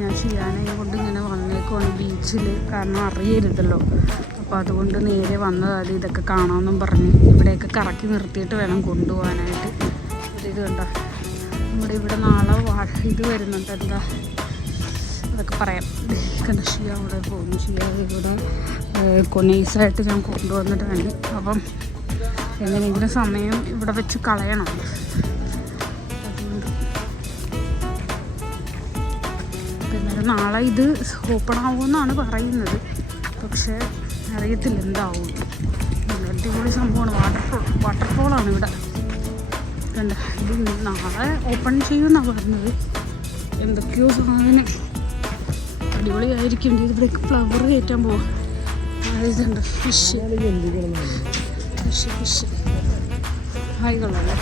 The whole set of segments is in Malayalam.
ഞാൻ ഷിയാനെ കൊണ്ട് ഇങ്ങനെ വന്നേക്കുവാണ് ബീച്ചിൽ, കാരണം അറിയരുതല്ലോ. അപ്പോൾ അതുകൊണ്ട് നേരെ വന്നതാണ് ഇതൊക്കെ കാണാമെന്നും പറഞ്ഞ്. ഇവിടെയൊക്കെ കറക്കി നിർത്തിയിട്ട് വേണം കൊണ്ടുപോകാനായിട്ട്. ഇത് കണ്ടോ, നമ്മുടെ ഇവിടെ നാളെ ഇത് വരുന്നുണ്ട്, എന്താ അതൊക്കെ പറയാം. കണ്ട ഷിയ അവിടെ പോകുന്നു. ഷിയ ഇവിടെ നൈസായിട്ട് ഞാൻ കൊണ്ടുവന്നിട്ട് വേണം. അപ്പം എങ്ങനെയെങ്കിലും സമയം ഇവിടെ വെച്ച് കളയണം. അതുകൊണ്ട് പിന്നെ നാളെ ഇത് ഓപ്പൺ ആവുമെന്നാണ് പറയുന്നത്, പക്ഷേ അറിയത്തില്ല എന്താവും. അടിപൊളി സംഭവമാണ്. വാട്ടർഫോളാണ് ഇവിടെ. കണ്ട, ഇത് നാളെ ഓപ്പൺ ചെയ്യുമെന്നാണ് പറഞ്ഞത്. എന്തൊക്കെയോ സാധനം അടിപൊളിയായിരിക്കും. ഇവിടേക്ക് ഫ്ലവർ കയറ്റാൻ പോവാം. ഇതുണ്ട് ഫിഷ് ഹായികളല്ലേ.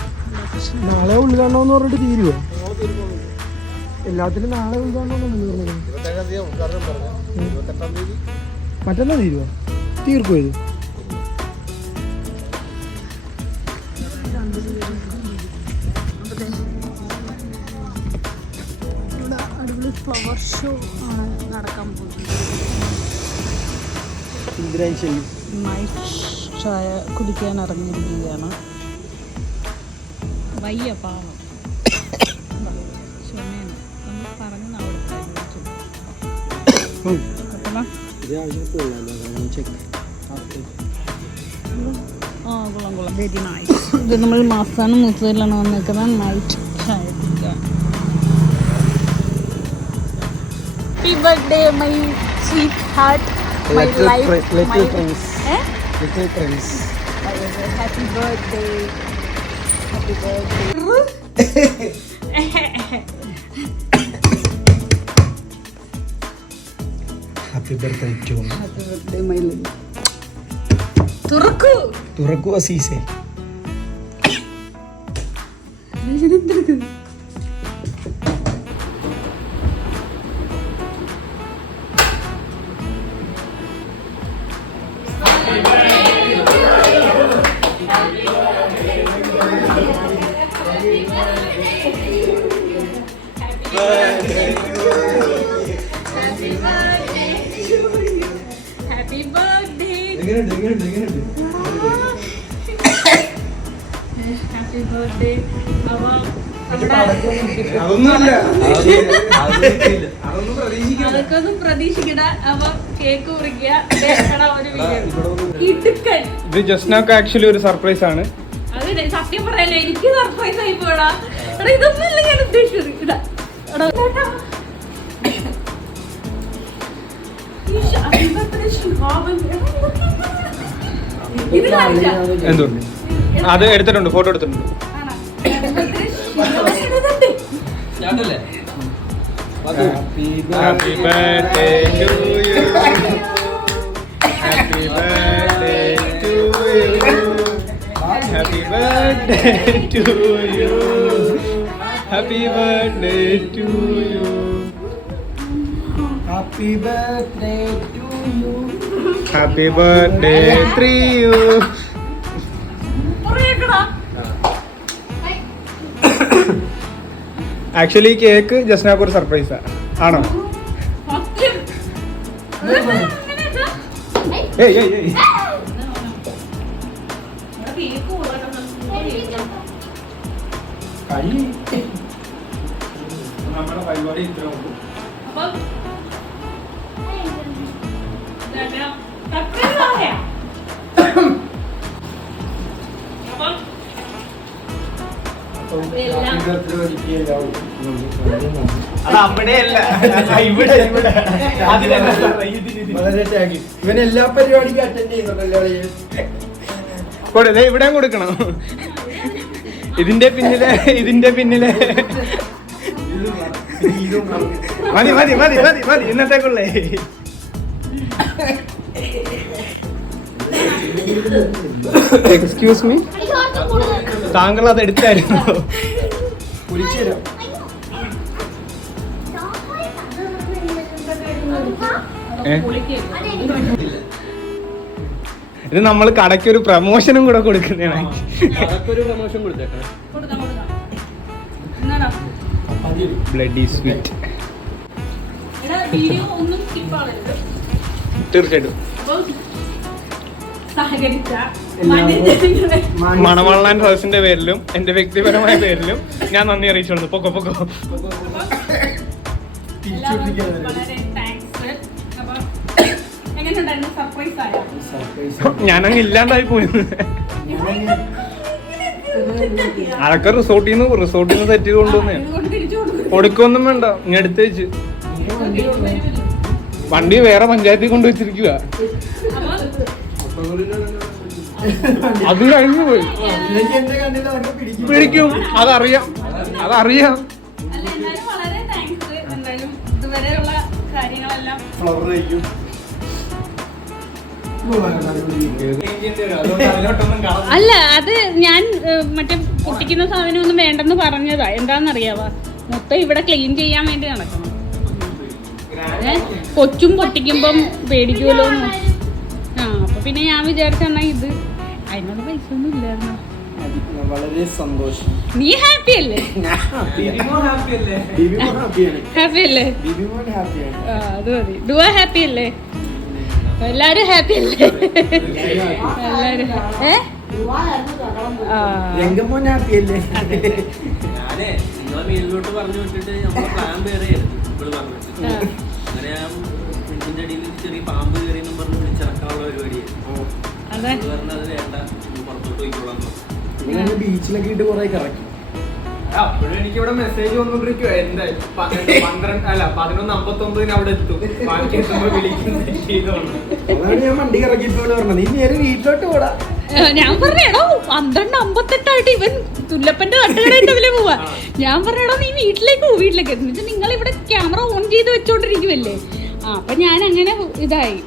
നാളെ ഉദ്ഘാടനം പറഞ്ഞിട്ട് തീരുവോ? എല്ലാത്തിലും നാളെ ഉദ്ഘാടനം മറ്റന്നാ തീരുവോ? തീർക്കോ ഇത്? ഇവിടെ അടിപൊളി ഫ്ലവർ ഷോ ആണ് നടക്കാൻ പോകുന്നത്. നൈറ്റ് ചായ കുടിക്കാൻ ഇറങ്ങിയിരിക്കുകയാണ്. വയ്യ പാവം ക്ഷമയാണ്. നമ്മൾ പറഞ്ഞ കൊള്ളാം. Very nice. ഇത് നമ്മൾ മസാന മുസയിലാണ് വന്നിരിക്കുന്നത്. നൈറ്റ് ചായ കുടിക്കാൻ. Happy birthday my sweet heart, my life, little prince. Little prince. Happy birthday. Happy birthday. Happy birthday to me. Happy birthday my life. തുറക്കൂ അസീസേ. അതൊന്നും പ്രതീക്ഷിക്കണ്ട. അപ്പൊ കേക്ക് മുറിക്കുക. ഇത് ജസ്നക്ക് ആക്ച്വലി ഒരു സർപ്രൈസ് ആണ്. അത് സത്യം പറയല്ലേ, എനിക്ക് സർപ്രൈസ് ആയി പോടാ. ഇതൊന്നുമല്ല ഞാൻ ഉദ്ദേശിച്ചത്. എന്തുകൊണ്ട് അത് എടുത്തിട്ടുണ്ട്, ഫോട്ടോ എടുത്തിട്ടുണ്ട്. Happy birthday to you. Happy birthday to you. Happy birthday to you. Happy birthday to you. Happy birthday to you. Happy birthday to you. Actually cake ജസ്നക്ക് ഒരു സർപ്രൈസാ ആണോ? നമ്മുടെ പരിപാടി ഇത്ര ഇവൻ എല്ലാ പരിപാടിക്കും അറ്റൻഡ് ചെയ്യുന്നുണ്ടല്ലോ. ഇവിടെ കൊടുക്കണം. ഇതിന്റെ പിന്നിലെ മതി മതി മതി മതി മതി ഇന്നത്തേക്കുള്ളേ. എക്സ്ക്യൂസ് മീ, താങ്കൾ അത് എടുത്തായിരുന്നു? ഇത് നമ്മൾ കടയ്ക്ക് ഒരു പ്രമോഷനും കൂടെ കൊടുക്കുന്നതാണ്. Bloody sweet. തീർച്ചയായിട്ടും മണവള്ളാൻ ഹൗസിന്റെ പേരിലും എന്റെ വ്യക്തിപരമായ പേരിലും ഞാൻ നന്ദി അറിയിച്ചോളൂ. പൊക്കോ പൊക്കോ. ഞാനങ്ങ് ഇല്ലാണ്ടായി പോയിരുന്നു. അതൊക്കെ റിസോർട്ടിൽ നിന്ന് സെറ്റ് ചെയ്ത് കൊണ്ടുവന്നേ. കൊടുക്കൊന്നും വേണ്ട, ഞാൻ എടുത്ത് വെച്ച്. വണ്ടി വേറെ പഞ്ചായത്തിൽ കൊണ്ടുവച്ചിരിക്കുക. അത് കഴിഞ്ഞു പോയി. പിടിക്കും, അതറിയാം. അല്ല, അത് ഞാൻ മറ്റേ പൊട്ടിക്കുന്ന സാധനം ഒന്നും വേണ്ടെന്ന് പറഞ്ഞതാ. എന്താന്നറിയാവാ, മൊത്തം ഇവിടെ ക്ലീൻ ചെയ്യാൻ വേണ്ടി നടക്കണം. കൊച്ചും പൊട്ടിക്കുമ്പം പേടിക്കുമല്ലോ. അപ്പൊ പിന്നെ ഞാൻ വിചാരിച്ചാ ഇത് അതിനുള്ള പൈസ ഒന്നും ഇല്ലായിരുന്നു. വളരെ സന്തോഷം. നീ ഹാപ്പി അല്ലേ? ഹാപ്പി അല്ലേ? അത് മതി. ദുആ ഹാപ്പി അല്ലേ? എല്ലാരും ഹാപ്പി അല്ലേ? എല്ലാരും രംഗമോൻ ഹാപ്പി അല്ലേ? മേലിലോട്ട് പറഞ്ഞു വിട്ടിട്ട് നമ്മളെ പ്ലാൻ വേറെ അങ്ങനെ ഫ്രിഡ്ജിന്റെ അടിയിൽ ചെറിയ പാമ്പ് കയറിയെന്നും പറഞ്ഞ് വിളിച്ചിറക്കാനുള്ള പരിപാടിയായിരുന്നു. പറഞ്ഞത് വേണ്ട, പുറത്തോട്ട് പോയിക്കൊള്ളാം. ബീച്ചിലൊക്കെ ഇട്ട് കുറെ കറക്കി. അപ്പോഴും എനിക്കിവിടെ മെസ്സേജ് വന്നോണ്ടിരിക്കുക. എന്തായാലും 11:59 അവിടെ എത്തും. ബാക്കി എത്തുമ്പോൾ അതാണ് ഞാൻ വണ്ടി കറക്കിയപ്പോൾ പറഞ്ഞത്, നീ നേരെ വീട്ടിലോട്ട് പോടാ. ഞാൻ പറഞ്ഞേടോ 12:58 ഇവൻ തുല്ലപ്പന്റെ തട്ടുകടയിട്ട് അതിലേ പോവാ. ഞാൻ പറഞ്ഞേടോ നീ വീട്ടിലേക്ക് പോ. വീട്ടിലേക്ക് എന്നിട്ട് നിങ്ങൾ ഇവിടെ ക്യാമറ ഓൺ ചെയ്ത് വെച്ചോണ്ടിരിക്കുമല്ലേ. അപ്പൊ ഞാൻ അങ്ങനെ ഇതായി.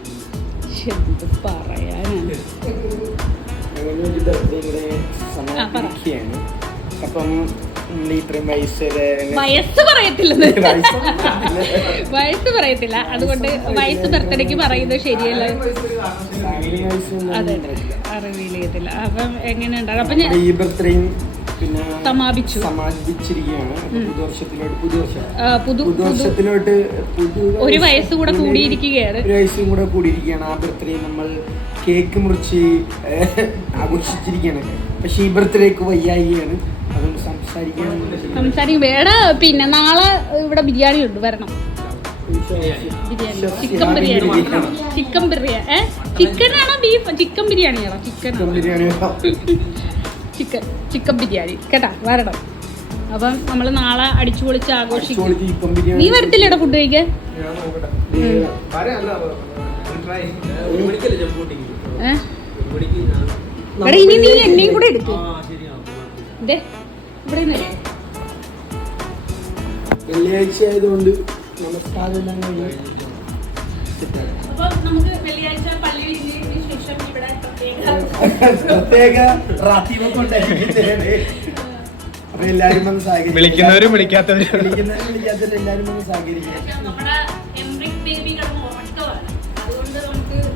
എന്ത് പറയാനാണ്. അപ്പം ഇത്രയും വയസ്സ് പറയത്തില്ല. അതുകൊണ്ട് വയസ്സ് ബർത്ത്ഡേക്ക് പറയുന്നത് ശരിയല്ല. അതെ, റിവീൽ ചെയ്യത്തില്ല. അപ്പം എങ്ങനെയുണ്ടാകും? അപ്പൊ ഞാൻ ഈ ബർത്ത്ഡേയും പിന്നെ സമാപിച്ചിരിക്കുകയാണ്. പുതുവർഷത്തിലോട്ട് ഒരു വയസ്സ് കൂടെ കൂടിയിരിക്കുകയാണ്. ആ ബർത്ത്ഡേ നമ്മൾ കേക്ക് മുറിച്ച് ആഘോഷിച്ചിരിക്കുകയാണ്. പക്ഷെ ഈ ബർത്ത്ഡേക്ക് വയ്യായികയാണ്. അതുകൊണ്ട് സംസാരിക്കും വേട. പിന്നെ നാളെ ഇവിടെ ബിരിയാണി ഉണ്ട്, വരണം. ചിക്കൻ ബിരിയാണി. ചിക്കനാണോ ബീഫ്? ചിക്കൻ ബിരിയാണിയാണോ? ചിക്കൻ ബിരിയാണി കേട്ടാ, വരണം. അപ്പം നമ്മള് നാളെ അടിച്ചു പൊളിച്ച് ആഘോഷിക്കും. നീ വരത്തില്ലേടാ ഫുഡ് കഴിക്കാൻ? ഇനി നീ എന്നെയും കൂടെ എടുക്കും. വെള്ളിയാഴ്ച ആയതുകൊണ്ട് നമസ്കാരം. പ്രത്യേക അപ്പൊ എല്ലാരും വന്ന് സഹകരിക്കും. വിളിക്കുന്നവരും വിളിക്കാത്തവരും എല്ലാരും വന്ന് സഹകരിക്കും.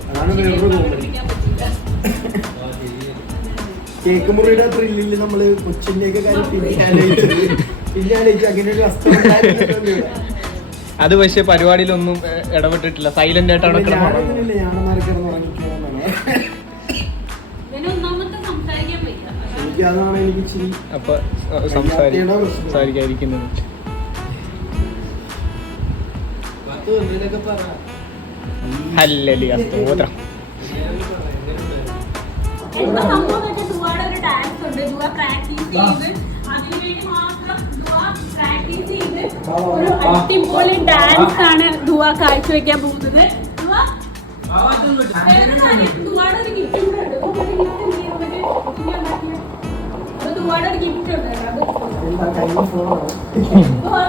അതാണ് വേറൊരു കോമഡി. കേക്ക് മുറിയുടെ ത്രില്ലിൽ നമ്മള് കൊച്ചിന്റെ ഒക്കെ കാര്യം പിന്നെ ആലോചിച്ച് അങ്ങനെ ഒരു വസ്തു. അത് പക്ഷെ പരിപാടിയിലൊന്നും ഇടപെട്ടിട്ടില്ല. സൈലന്റ് ആയിട്ടാണ് അതാണ് എനിക്ക് ഇച്ചിരി അപ്പൊ സംസാരിക്കാതിരിക്കുന്നത്. ഹല്ലേലൂയ, സ്തോത്രം. ഒരു അടിപൊളി ഡാൻസ് ആണ് ദുവ കാഴ്ചവെക്കാൻ പോകുന്നത്.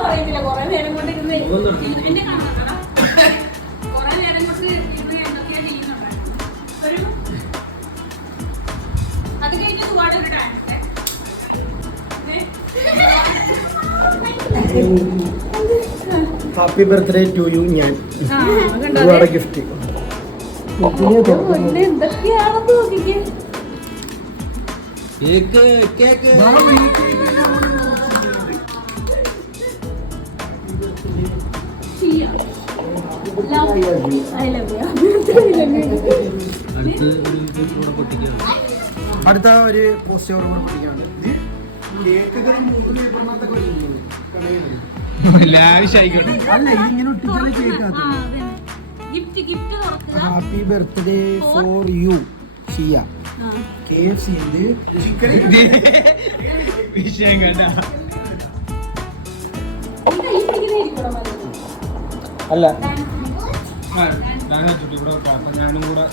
പറയത്തില്ല, കൊറേ നേരം കൊണ്ട് ഇരുന്ന് എന്നെ കാണാം. കൊറേ നേരം കൊണ്ട് ഇരുന്ന് എന്തൊക്കെയാ ചെയ്യുന്നുണ്ടായിരുന്നു. ഒരു അത് കഴിഞ്ഞ് ദുവയുടെ ഒരു dance. Happy birthday to you. ഞാൻ ഗിഫ്റ്റ് എന്തൊക്കെയാണെന്ന് നോക്കിക്കേ. കേക്ക് അടുത്ത ഒരു പോസ്റ്റ് ഓർമ്മ പൊട്ടിക്കാണ്. കേക്കൊക്കെ 3 പേപ്പറിനകത്തൊക്കെ ലാവിഷായിക്കോട്ടെ. അല്ല ഇതിങ്ങനെ ഒട്ടിച്ചാൽ cake happy birthday for you Shiya. KFC ഉണ്ട് ചിക്കൻ വിഷയം കണ്ട. അല്ല ഞാനും കൂടെ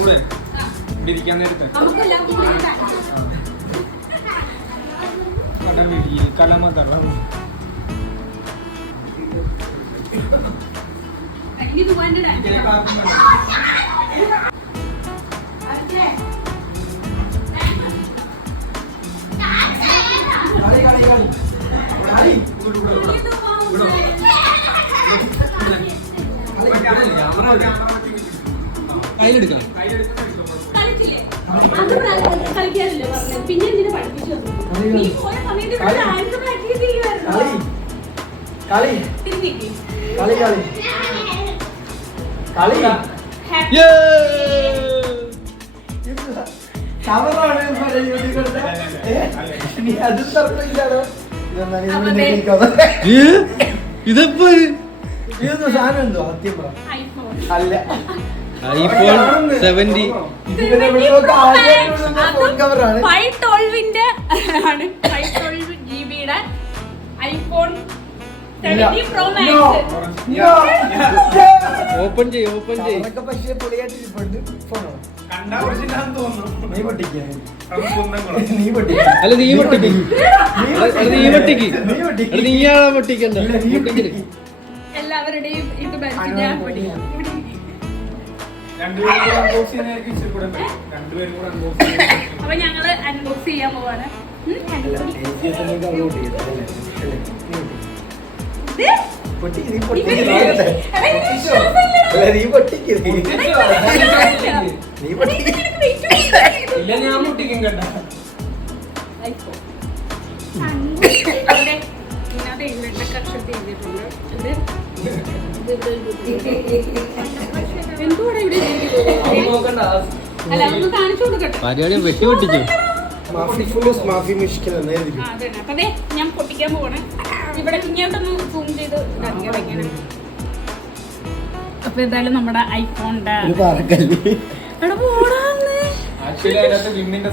ഇവിടെ ഇരിക്കാൻ നേരത്തെ കലമ തള്ളം കയ്യിലെടുക്കാം. പിന്നെ ഇതിപ്പോ ഇതൊന്നും സാധനം എന്തോ സത്യം പറ. അല്ല iPhone 70 കവറാണ്. 512 ആണ് 512 GB iPhone 70 Pro Max. Open ചെയ്യ് പക്ഷേ പൊളിയായിട്ട് ഫോണോ നീ പൊട്ടിക്ക്. അല്ല നീ പൊട്ടിക്ക്. നീയാണോ പൊട്ടിക്കണ്ട? എല്ലാവരുടെയും ഇത് ഞാൻ പൊട്ടിക്കാം. അപ്പൊ ഞങ്ങള് അൺബോക്സ് ചെയ്യാൻ പോവാണ്. ഞാൻ പൊട്ടിക്കും കണ്ട. പരിപാടി വെട്ടി പൊട്ടിച്ചു. ഞാൻ പൊട്ടിക്കാൻ പോവാണ്. ഇവിടെ ഇങ്ങോട്ടൊന്ന് സൂം ചെയ്ത് വെക്കണം. അപ്പൊ എന്തായാലും നമ്മുടെ ഐഫോണിന്റെ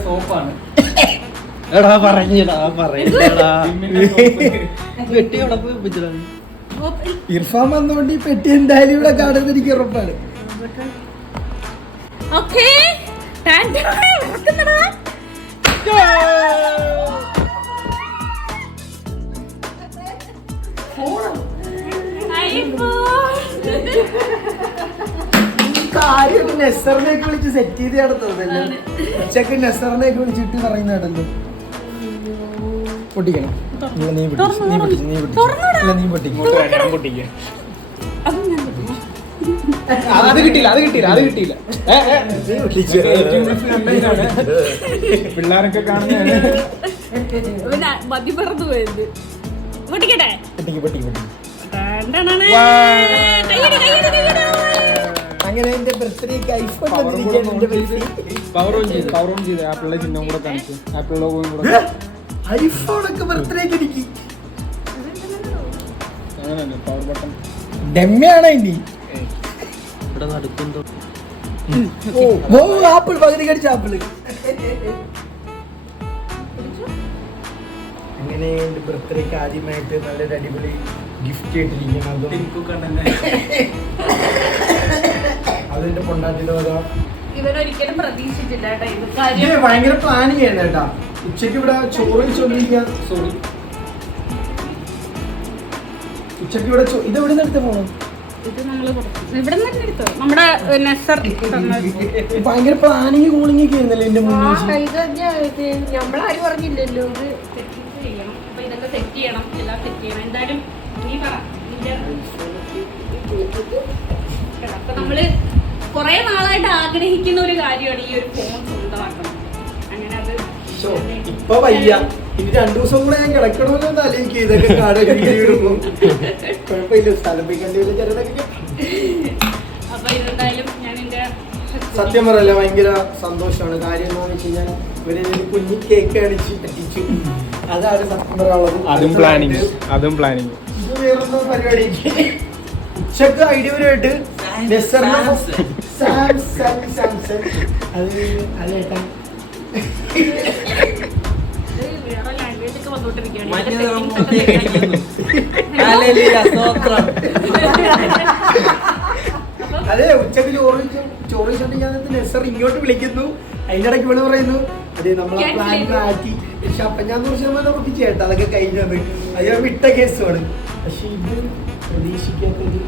സോപ്പാണ്. എടാ പറഞ്ഞടാ വെട്ടി ഇർഫാൻ വന്നുകൊണ്ട് ഈ പെട്ടി എന്തായാലും ഇവിടെ കാണുന്നത് എനിക്ക് ഉറപ്പാണ്. കാര്യം നെസറിനെയൊക്കെ വിളിച്ച് സെറ്റ് ചെയ്ത് നടത്തുന്നതല്ലേ. ഉച്ചക്ക് നെസറിനെയൊക്കെ വിളിച്ചിട്ട് പറയുന്നതാണല്ലോ. പൊട്ടിക്കണം. നീ പൊട്ടിക്കും. അത് കിട്ടിയില്ല. പിള്ളേരൊക്കെ കാണുന്നതാണ്. മതി പറന്നു പോയത്. പൊട്ടിക്കട്ടെ. അങ്ങനെ എന്റെ ബർത്ത്ഡേക്ക് ഐഫോൺ വന്നിരിക്കുകയാണ്. പവർ ഓൺ ചെയ്ത് ആപ്പിളിലെ ചിഹ്നം കൂടെ കാണിച്ചു. ആപ്പിൾ ലോഗോയും കൂടെ. ഐഫോണൊക്കെ ബർത്ത്ഡേക്ക് എനിക്ക് അങ്ങനെയല്ലേ പവർ ബട്ടൺ ഡെമ്മയാണ് ഇനി. ഇവിടെ നടക്കുന്നുണ്ടോ? ഓ ആപ്പിൾ പകുതി കടിച്ച ആപ്പിള്. അങ്ങനെ എന്റെ ബർത്ത്ഡേക്ക് ആദ്യമായിട്ട് നല്ലൊരു അടിപൊളി ഗിഫ്റ്റ് ഇട്ടിരിക്കണം. അതിന്റെ പൊണ്ടാട്ടിയുടെ ഇവരൊരിക്കലും പ്രതീക്ഷിച്ചില്ല. ഭയങ്കര പ്ലാനിങ് ആണ് കേട്ടാ. ഉച്ചക്ക് ഇവിടെ ചോറ് വെച്ചോണ്ടിരിക്കാൻ. സോറി, ഉച്ചക്ക് ഇവിടെ ഇത് എവിടെ നിന്ന് എടുത്ത ഫോണോ? ഭയങ്കര പ്ലാനിങ് കൂളിംഗ് ഒക്കെ ആയിരുന്നല്ലേ എന്റെ മുന്നിൽ. നമ്മളാരും പറഞ്ഞില്ലല്ലോ ഇത് ചെയ്യണം. അപ്പൊ ഇതൊക്കെ സെറ്റ് ചെയ്യണം, എല്ലാം സെറ്റ് ചെയ്യണം. എന്തായാലും നീ പറ. അപ്പൊ നമ്മള് കുറെ നാളായിട്ട് ആഗ്രഹിക്കുന്ന ഒരു കാര്യമാണ് ഈ ഒരു ഫോൺ സ്വന്തമാക്കണം. അങ്ങനെ അത് ഇപ്പൊ വയ്യ, ഇനി 2 ദിവസം കൂടെ ഞാൻ കിടക്കണമെന്ന് ആലോചിക്കും. ഇതൊക്കെ കുഴപ്പമില്ല, സ്ഥലം പോയിക്കണ്ടി ചെറുതൊക്കെ. അപ്പൊ ഇതെന്തായാലും ഞാൻ എന്റെ സത്യം പറയല്ല ഭയങ്കര സന്തോഷമാണ്. കാര്യം എന്താണെന്ന് വെച്ച് കഴിഞ്ഞാൽ ഇവര് കുഞ്ഞി കേക്ക് അടിച്ച് പറ്റിച്ചു. അതാണ് സത്യം പറയാനുള്ളത്. അതും പ്ലാനിങ്. ഇത് വേറൊന്നും പരിപാടി. ഉച്ചക്ക് ഐഡിയപരമായിട്ട് അതേട്ടാ വേറെ ലാംഗ്വേജ് ഒക്കെ അതെ ഉച്ചക്ക് ചോറ് വെച്ചിട്ട് ഞാൻ നെസർ ഇങ്ങോട്ട് വിളിക്കുന്നു. അതിന്റെ ഇടയ്ക്ക് ഇവിടെ പറയുന്നു അതെ നമ്മളെ പ്ലാൻ മാറ്റി. പക്ഷെ അപ്പൊ ഞാൻ 100% ഉറപ്പിച്ചു കേട്ടോ അതൊക്കെ കഴിഞ്ഞത്. അത് ഞാൻ വിട്ട കേസുമാണ്. പക്ഷെ ഇത് പ്രതീക്ഷിക്കാത്തൊരു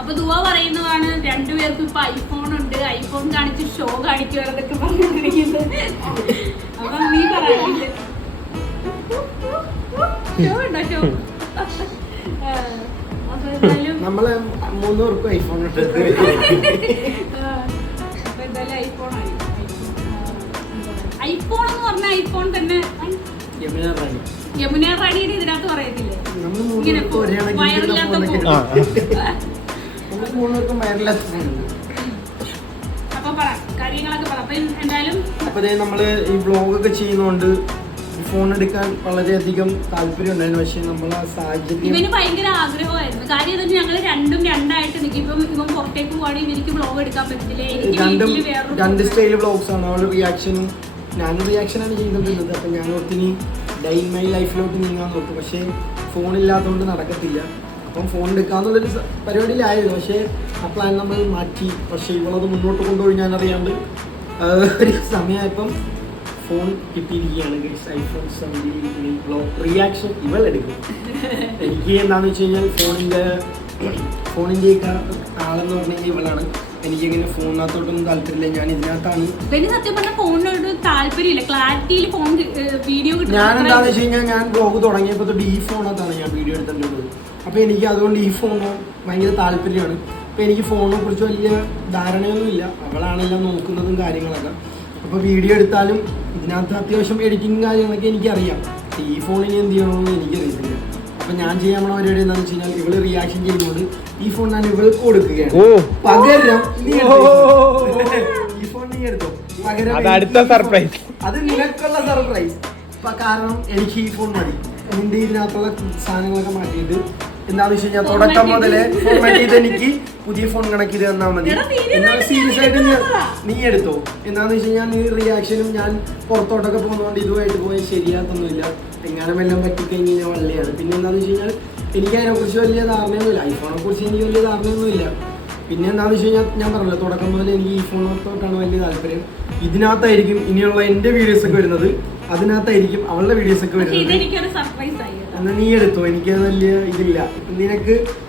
അപ്പൊ ദുവ പറയുന്നതാണ് രണ്ടുപേർക്കും ഇപ്പൊ ഐഫോൺ ഉണ്ട്, ഐഫോൺ കാണിച്ച് ഷോ കാണിക്കുവാറതൊക്കെ പറഞ്ഞിരിക്കുന്നത്. അപ്പൊ നീ പറയുന്നില്ല ഷോ ഉണ്ടോ? ഷോ നമ്മള് 3 പേർക്കും ഐഫോൺ ഉണ്ട്. അപ്പൊ എന്തായാലും ഐഫോണായി. ഐഫോൺ എന്ന് പറഞ്ഞ ഐഫോൺ തന്നെ യമുന റാണിയുടെ ഇതിനകത്ത് പറയത്തില്ലേ ഇങ്ങനെ വയറില്ലാത്ത അപ്പൊ പറ കാര്യങ്ങളൊക്കെ പറ. അപ്പൊ എന്തായാലും അപ്പൊ നമ്മള് ഈ വ്ളോഗൊക്കെ ചെയ്യുന്നോണ്ട് ഫോൺ എടുക്കാൻ വളരെയധികം താല്പര്യം ഉണ്ടായിരുന്നു. പക്ഷെ നമ്മളെ സാഹചര്യം ഇവന് ഭയങ്കര ആഗ്രഹമായിരുന്നു. കാര്യം എന്താ ഞങ്ങൾ രണ്ടും രണ്ടായിട്ട് നിൽക്കും. ഇപ്പം ഇവൻ പുറത്തേക്ക് പോവാണെങ്കിൽ എനിക്ക് വ്ളോഗ് എടുക്കാൻ പറ്റത്തില്ല. എനിക്ക് 2 സ്റ്റൈൽ വ്ളോഗ്സ് ആണ്. അവള് റിയാക്ഷനും ഞാനും റിയാക്ഷനാണ് ചെയ്തുകൊണ്ടിരുന്നത്. അപ്പം ഞാൻ ഓർത്തിനി ഡേ ഇൻ മൈ ലൈഫിലോട്ട് നീങ്ങാൻ നോക്കും. പക്ഷേ ഫോണില്ലാത്തതുകൊണ്ട് നടക്കത്തില്ല. അപ്പം ഫോൺ എടുക്കാന്നുള്ളൊരു പരിപാടിയിലായിരുന്നു. പക്ഷേ ആ പ്ലാൻ നമ്മൾ മാറ്റി. പക്ഷേ ഇവളത് മുന്നോട്ട് കൊണ്ടുപോയി ഞാൻ അറിയാണ്ട് ഒരു സമയമായപ്പം ഫോൺ കിട്ടിയിരിക്കുകയാണ്. ഐഫോൺ 17 റിയാക്ഷൻ ഇവളെടുക്കും. എനിക്ക് എന്താണെന്ന് വെച്ച് കഴിഞ്ഞാൽ ഫോണിൻ്റെയൊക്കെ ആളെന്ന് പറഞ്ഞു കഴിഞ്ഞാൽ ഇവളാണ്. എനിക്കിങ്ങനെ ഫോണിനകത്തോട്ടൊന്നും താല്പര്യമില്ല. ഞാൻ ഇതിനകത്താണ് സത്യം പറഞ്ഞ ഫോണിനോട് താല്പര്യമില്ല. ക്ലാരിറ്റിയിൽ ഫോൺ വീഡിയോ ഞാൻ എന്താണെന്ന് വെച്ച് കഴിഞ്ഞാൽ ഞാൻ ബ്ലോഗ് തുടങ്ങിയപ്പോൾ തൊട്ട് ഈ ഫോണിനകത്താണ് ഞാൻ വീഡിയോ എടുത്തിട്ടുള്ളത്. അപ്പോൾ എനിക്ക് അതുകൊണ്ട് ഈ ഫോണ് ഭയങ്കര താല്പര്യമാണ്. അപ്പോൾ എനിക്ക് ഫോണിനെ കുറിച്ച് വലിയ ധാരണയൊന്നുമില്ല. അവളാണെല്ലാം നോക്കുന്നതും കാര്യങ്ങളൊക്കെ. അപ്പോൾ വീഡിയോ എടുത്താലും ഇതിനകത്ത് അത്യാവശ്യം എഡിറ്റിങ് കാര്യങ്ങളൊക്കെ എനിക്കറിയാം. ഈ ഫോണിന് എന്ത് ചെയ്യണമെന്ന് എനിക്കറിയത്തില്ല. അപ്പം ഞാൻ ചെയ്യാൻ പോണ പരിപാടി എന്താണെന്ന് വെച്ച് കഴിഞ്ഞാൽ ഇവള് റിയാക്ഷൻ ചെയ്യുന്നതുകൊണ്ട് ഈ ഫോൺ ഞാൻ ഇവൾക്ക് കൊടുക്കുകയാണ്. പകരം ഈ ഫോൺ നീ എടുത്തോ. പകരം അത് നിനക്കുള്ള സർപ്രൈസ്. കാരണം എനിക്ക് ഈ ഫോൺ മതി. നിന്റെ ഇതിനകത്തുള്ള സാധനങ്ങളൊക്കെ മാറ്റിയിട്ട് എന്താണെന്ന് വെച്ച് കഴിഞ്ഞാൽ തുടക്കം മുതലേ ഫോർമാറ്റ് ചെയ്ത് എനിക്ക് പുതിയ ഫോൺ കണക്ക് ഇത് തന്നാൽ മതി. എന്നാൽ സീരിയസ് ആയിട്ട് നീ എടുത്തോ. എന്താണെന്ന് വെച്ച് കഴിഞ്ഞാൽ നീ റിയാക്ഷനും ഞാൻ പുറത്തോട്ടൊക്കെ പോകുന്നതുകൊണ്ട് ഇതുമായിട്ട് പോയാൽ ശരിയാത്തൊന്നുമില്ല. എങ്ങാനും എല്ലാം പറ്റിക്കഴിഞ്ഞ് കഴിഞ്ഞാൽ വള്ളിയാണ്. പിന്നെ എന്താണെന്ന് വെച്ച് കഴിഞ്ഞാൽ എനിക്ക് അതിനെക്കുറിച്ച് വലിയ ധാരണയൊന്നുമില്ല. ഐഫോണെ കുറിച്ച് എനിക്ക് വലിയ ധാരണയൊന്നുമില്ല. പിന്നെ എന്താണെന്ന് വെച്ച് കഴിഞ്ഞാൽ ഞാൻ പറഞ്ഞല്ലോ തുടക്കം മുതൽ എനിക്ക് ഈ ഫോണിനകത്തോട്ടാണ് വലിയ താല്പര്യം. ഇതിനകത്തായിരിക്കും ഇനിയുള്ള എൻ്റെ വീഡിയോസൊക്കെ വരുന്നത്. അതിനകത്തായിരിക്കും അവളുടെ വീഡിയോസൊക്കെ വരുന്നത്. എന്നാൽ നീ എടുത്തോ. എനിക്ക് വലിയ ഇതില്ല.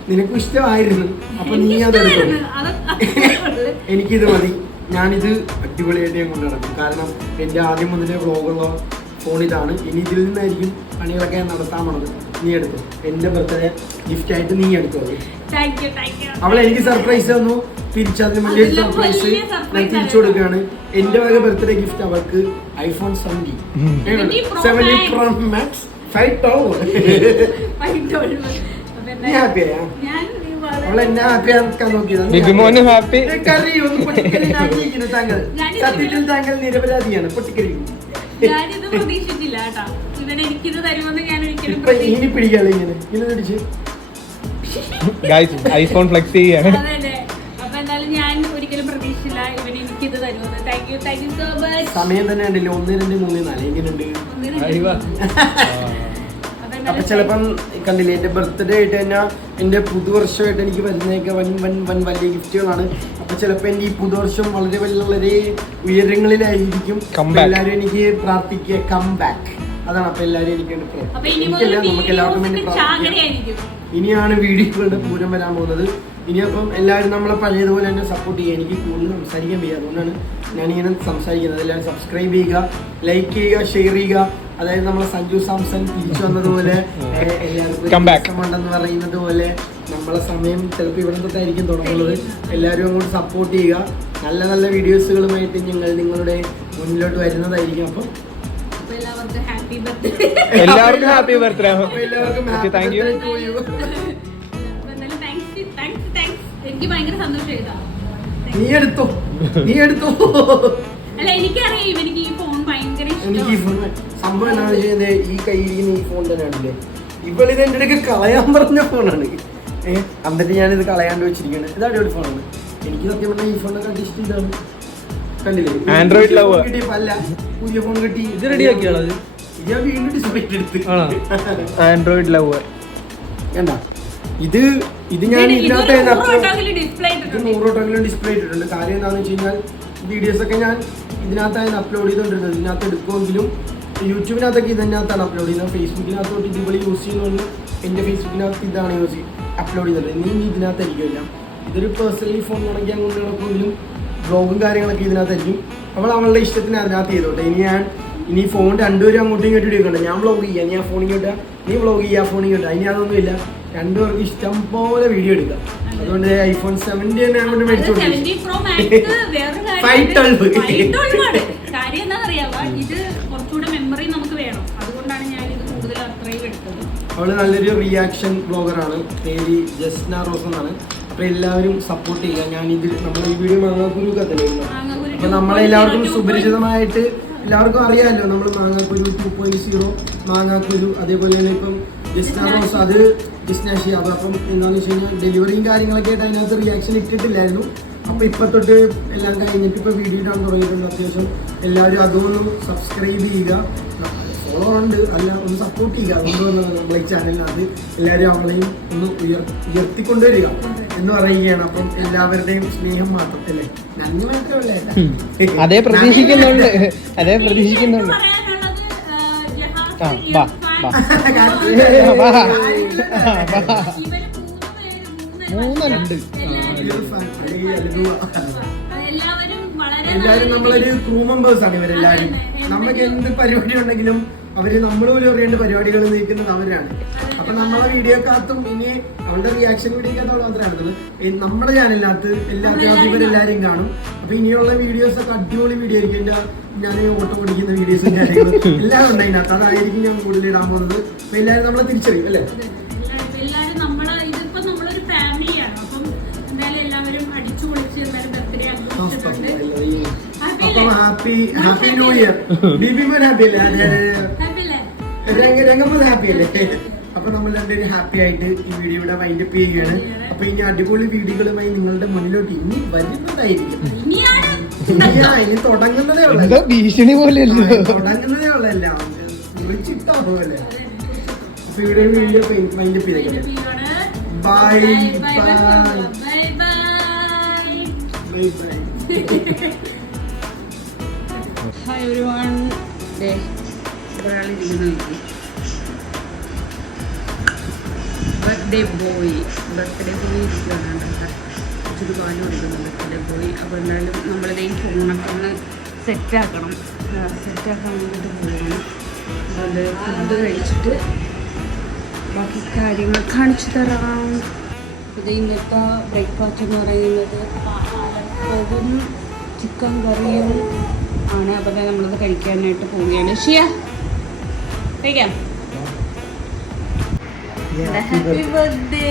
നിനക്കും ഇഷ്ടമായിരുന്നു. അപ്പൊ നീ അതെടുത്തോ. എനിക്കിത് മതി. ഞാനിത് അടിപൊളിയായിട്ട് ഞാൻ കൊണ്ടു നടക്കും. കാരണം എൻ്റെ ആദ്യം മുതലേ വ്ളോഗുള്ള ഫോണിലാണ്. ഇനി ഇതിൽ നിന്നായിരിക്കും പണികളൊക്കെ ഞാൻ നടത്താൻ പോണത്. നീ എടുത്തോ. എൻ്റെ ബർത്ത്ഡേ ഗിഫ്റ്റ് ആയിട്ട് നീ എടുത്തോ. അവൾ എനിക്ക് സർപ്രൈസ് തന്നു. തിരിച്ചതിന് വലിയ സർപ്രൈസ് ഞാൻ തിരിച്ചു കൊടുക്കുകയാണ്. എൻ്റെ വക ബർത്ത്ഡേ ഗിഫ്റ്റ് അവൾക്ക് ഐഫോൺ 17 Pro Max 512. നീ ഹാപ്പിയാ? അവൾ എന്നെ ഹാപ്പിയാക്കാൻ നോക്കിയതാണ്. താങ്കൾ സത്യത്തിൽ താങ്കൾ നിരപരാധിയാണ്. പൊട്ടിക്കറി ഇനി പിടിക്കാതെ ഇങ്ങനെ ഇങ്ങനെ പിടിച്ച് ഐഫോൺ ഫ്ലെക്സ് ചെയ്യാണ്. ഞാൻ ഒരിക്കലും പ്രതീക്ഷിച്ചില്ല ഇവൻ എനിക്കിത് തരുമെന്ന്. Thank you so much. സമയം തന്നെ ഉണ്ടല്ലോ 1 2 3 4 എങ്ങനെയുണ്ട്? അപ്പൊ ചിലപ്പം കണ്ടില്ലേ എന്റെ ബർത്ത്ഡേ ആയിട്ട് തന്നെ എന്റെ പുതുവർഷമായിട്ട് എനിക്ക് വരുന്നതൊക്കെ വൻ വലിയ ഗിഫ്റ്റുകളാണ്. അപ്പൊ ചിലപ്പോ എന്റെ ഈ പുതുവർഷം വളരെ വളരെ ഉയരങ്ങളിലായിരിക്കും. എല്ലാരും എനിക്ക് പ്രാർത്ഥിക്കുക കം ബാക്ക്. അതാണ് അപ്പൊ എല്ലാരും എനിക്ക് എനിക്കല്ല നമുക്ക് എല്ലാവർക്കും വേണ്ടി പ്രാർത്ഥിക്കാം. ഇനിയാണ് വീഡിയോകളുടെ പൂരം വരാൻ പോകുന്നത്. ഇനിയപ്പം എല്ലാവരും നമ്മളെ പഴയതുപോലെ തന്നെ സപ്പോർട്ട് ചെയ്യുക. എനിക്ക് കൂടുതൽ സംസാരിക്കാൻ വയ്യ. അതുകൊണ്ടാണ് ഞാനിങ്ങനെ സംസാരിക്കുന്നത്. എല്ലാവരും സബ്സ്ക്രൈബ് ചെയ്യുക, ലൈക്ക് ചെയ്യുക, ഷെയർ ചെയ്യുക. അതായത് നമ്മളെ സഞ്ജു സാംസൺ തിരിച്ചു വന്നതുപോലെ Come back. ഉണ്ടെന്ന് പറയുന്നത് പോലെ നമ്മളെ സമയം ചിലപ്പോൾ ഇവിടെ തൊട്ടായിരിക്കും തുടങ്ങുന്നത്. എല്ലാവരും അങ്ങോട്ട് സപ്പോർട്ട് ചെയ്യുക. നല്ല നല്ല വീഡിയോസുകളുമായിട്ട് ഞങ്ങൾ നിങ്ങളുടെ മുന്നിലോട്ട് വരുന്നതായിരിക്കും. അപ്പം എല്ലാവർക്കും ഹാപ്പി ബർത്ത്ഡേ. എല്ലാവർക്കും ഹാപ്പി ബർത്ത്ഡേ. എല്ലാവർക്കും താങ്ക് യു. എനിക്ക് ഭയങ്കര സന്തോഷമായി. നീ എടുത്തോ. അല്ല എനിക്കറിയാം ഇവനിക്ക് ഈ ഫോൺ ഭയങ്കര എനിക്ക് ഈ ഫോൺ സംഭവം എന്താണെന്ന് വെച്ചാൽ ഈ കയ്യിരിക്കുന്ന ഈ ഫോൺ തന്നെയാണല്ലേ. ഇവളിത് എൻ്റെ ഇടയ്ക്ക് കളയാൻ പറഞ്ഞ ഫോണാണ്. എന്നിട്ട് ഞാനിത് കളയാണ്ട് വെച്ചിരിക്കുന്നത്. ഇത് അടിപൊളി ഫോണാണ്. എനിക്ക് സത്യം പറഞ്ഞാൽ ഈ ഫോണിനെ കണ്ട് ഇഷ്ടം ഇതാണ്. കണ്ടില്ലേ ആൻഡ്രോയിഡ് ലവ് കിട്ടിയപ്പോ അല്ല പുതിയ ഫോൺ കിട്ടി. ഇത് റെഡിയാക്കിയാണത്. ഞാൻ വീണ്ടും ഡിസ്പ്ലേ എടുത്ത് ആൻഡ്രോയിഡ് ലവ് വേണ്ട. ഇത് ഞാൻ ഇതിനകത്ത് 100 ഡിസ്പ്ലേ ഇട്ടിട്ടുണ്ട്. കാര്യം എന്താണെന്ന് വെച്ച് കഴിഞ്ഞാൽ വീഡിയോസൊക്കെ ഞാൻ ഇതിനകത്തായിരുന്നു അപ്ലോഡ് ചെയ്തുകൊണ്ടിരുന്നത്. ഇതിനകത്ത് എടുക്കുമെങ്കിലും യൂട്യൂബിനകത്തൊക്കെ ഇതിനകത്താണ് അപ്ലോഡ് ചെയ്യുന്നത്. ഫേസ്ബുക്കിനകത്തോട്ട് ഇതുപോലെ യൂസ് ചെയ്യുന്നതുകൊണ്ട് എൻ്റെ ഫേസ്ബുക്കിനകത്ത് ഇതാണ് അപ്ലോഡ് ചെയ്തത്. ഇനി ഇതിനകത്തായിരിക്കില്ല. ഇതൊരു പേഴ്സണലി ഫോൺ മുടക്കാൻ കൊണ്ട് നടക്കുമെങ്കിലും വ്ളോഗും കാര്യങ്ങളൊക്കെ ഇതിനകത്തായിരിക്കും. അവളുടെ ഇഷ്ടത്തിന് അതിനകത്ത് ചെയ്തോട്ടെ. ഇനി ഫോൺ രണ്ടുപേരും അങ്ങോട്ടും ഇങ്ങോട്ടും എടുക്കണ്ട. ഞാൻ വ്ളോഗ് ചെയ്യാം, ഞാൻ ഫോണിൽ കിട്ടുക, നീ വ്ളോഗ് ചെയ്യുക ഫോണിൽ കിട്ടുക. അതിന് അതൊന്നുമില്ല. രണ്ടുപേർക്ക് ഇഷ്ടം പോലെ വീഡിയോ എടുക്കാം. അതുകൊണ്ട് iPhone 70 തന്നെ അങ്ങോട്ട് മേടിച്ചു കാര്യം എന്താ അറിയാവോ, ഇത് കുറച്ചുകൂടെ മെമ്മറി നമുക്ക് വേണം. അതുകൊണ്ടാണ് ഞാൻ ഇത് കൂടുതൽ അത്രയും എടുത്തത്. അവള് നല്ലൊരു റിയാക്ഷൻ ബ്ലോഗറാണ്. പേര് ജസ്ന റോസ് എന്നാണ്. അപ്പൊ എല്ലാവരും സപ്പോർട്ട് ചെയ്യുക. നമ്മൾ ഈ വീഡിയോ മാങ്ങാക്കുരു കത്തലായിരുന്നു. അപ്പൊ നമ്മളെല്ലാവർക്കും സുപരിചിതമായിട്ട് എല്ലാവർക്കും അറിയാമല്ലോ. നമ്മൾ മാങ്ങാക്കുരു 2.0 മാങ്ങാക്കുരു, അതേപോലെ തന്നെ ഇപ്പം ജസ്ന റോസ്, അത് ജിസ്നാഷി. അപ്പം എന്താണെന്ന് വെച്ച് കഴിഞ്ഞാൽ ഡെലിവറിയും കാര്യങ്ങളൊക്കെ ആയിട്ട് അതിനകത്ത് റിയാക്ഷൻ ഇട്ടിട്ടില്ലായിരുന്നു. അപ്പോൾ ഇപ്പം തൊട്ട് എല്ലാം കഴിഞ്ഞിട്ട് ഇപ്പോൾ വീഡിയോ ഇടാൻ തുടങ്ങിയിട്ടുണ്ട്. അത്യാവശ്യം എല്ലാവരും അതൊന്നും സബ്സ്ക്രൈബ് ചെയ്യുക. ഫോളോ ഉണ്ട്, അല്ല ഒന്ന് സപ്പോർട്ട് ചെയ്യുക. അതുകൊണ്ട് നമ്മളെ ഈ ചാനലിനകത്ത് എല്ലാവരും അവളെയും ഒന്ന് ഉയർത്തിക്കൊണ്ടുവരിക എന്ന് പറയുകയാണ്. അപ്പം എല്ലാവരുടെയും സ്നേഹം മാത്രം അല്ലേ, നന്മ മാത്രമല്ലേ. അതേ പ്രതീക്ഷിക്കുന്നുണ്ട്. മൂന്നുണ്ട്. എല്ലാവരും നമ്മളൊരു ക്രൂ മെമ്പേഴ്സ് ആണ് ഇവരെല്ലാവരും. നമുക്ക് എന്ത് പരിപാടി ഉണ്ടെങ്കിലും അവര് നമ്മൾ പോലും അറിയേണ്ട പരിപാടികൾ നീക്കുന്നത് അവരാണ്. അപ്പൊ നമ്മളെ വീഡിയോക്കകത്തും ഇനി അവളുടെ റിയാക്ഷൻ വീഡിയോക്കകത്ത് അവൾ മാത്രമാണ് നമ്മുടെ ചാനലിനകത്ത് എല്ലാത്തിനകത്തും ഇവരെല്ലാവരും കാണും. അപ്പൊ ഇനിയുള്ള വീഡിയോസ് ഒക്കെ അടിപൊളി വീഡിയോ ആയിരിക്കും. ഞാൻ ഓട്ടം പിടിക്കുന്ന വീഡിയോസും കാര്യങ്ങളും എല്ലാം ഉണ്ട് അതിനകത്ത്. അതായിരിക്കും ഞാൻ കൂടുതൽ ഇടാൻ പോകുന്നത്. അപ്പൊ എല്ലാവരും നമ്മളെ തിരിച്ചറിയും അല്ലേ. അപ്പം ഹാപ്പി ന്യൂ ഇയർ. ബിബിമോൻ ഹാപ്പി അല്ലേ? രംഗമ്മ ഹാപ്പി അല്ലേ? അപ്പൊ നമ്മൾ രണ്ടുപേരും ഹാപ്പി ആയിട്ട് ഈ വീഡിയോ ഇവിടെ വൈൻഡപ്പ് ചെയ്യുകയാണ്. അപ്പൊ ഇനി അടിപൊളി വീഡിയോകളുമായി നിങ്ങളുടെ മുന്നിലോട്ട് ഇനി വരുന്നതായിരിക്കും. ഇനി തുടങ്ങുന്നതേ ഉള്ളൂ. ഭീഷണി പോലെ തുടങ്ങുന്നതേ ഉള്ളല്ല, വിളിച്ചിട്ടാ പോലെ. അപ്പൊ ഇവിടെ വീഡിയോ വൈൻഡപ്പ് ചെയ്തേക്കാം. Bye bye bye bye. Hi everyone. ഒരാളിരിക്കുന്നുണ്ട്. ബർത്ത്ഡേ ബോയ് ഇരിക്കുകയാണ്. ഇച്ചിരി പാല് കൊടുക്കുന്നുണ്ട് ബർത്ത്ഡേ ബോയ്. അപ്പോൾ എന്തായാലും നമ്മളിതേ ഫോണൊക്കെ ഒന്ന് സെറ്റാക്കാൻ വേണ്ടിയിട്ട് പോവുകയാണ്. അതുകൊണ്ട് ഫുഡ് കഴിച്ചിട്ട് ബാക്കി കാര്യങ്ങൾ കാണിച്ചു തരാം. ഇത് ഇന്നത്തെ ബ്രേക്ക്ഫാസ്റ്റ് എന്ന് പറയുന്നത് പാലപ്പവും ചിക്കൻ കറിയും ആണ്. അപ്പോൾ നമ്മളത് കഴിക്കാനായിട്ട് പോവുകയാണ്. ഷിയ കഴിക്കാം. Happy birthday.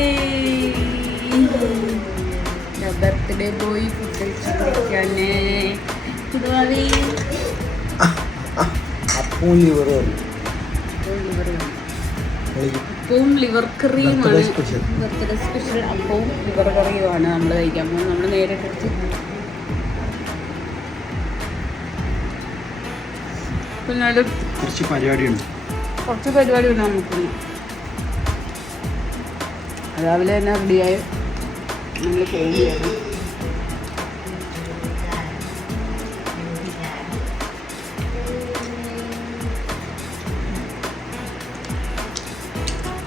Birthday boy food കഴിച്ച് കഴിക്കാനേ. ഇത് മതി. അപ്പവും ലിവർ കറിയുമാണ്. ബർത്ത്ഡേ സ്പെഷ്യൽ അപ്പവും ലിവർ കറിയുമാണ് നമ്മൾ കഴിക്കാൻ പോകുന്നത്. നമ്മൾ നേരെ കഴിച്ച് പിന്നാലും കുറച്ച് പരിപാടിയുണ്ട് നമുക്ക്. രാവിലെ തന്നെ റെഡിയായി നമ്മൾ പോവുകയാണ്.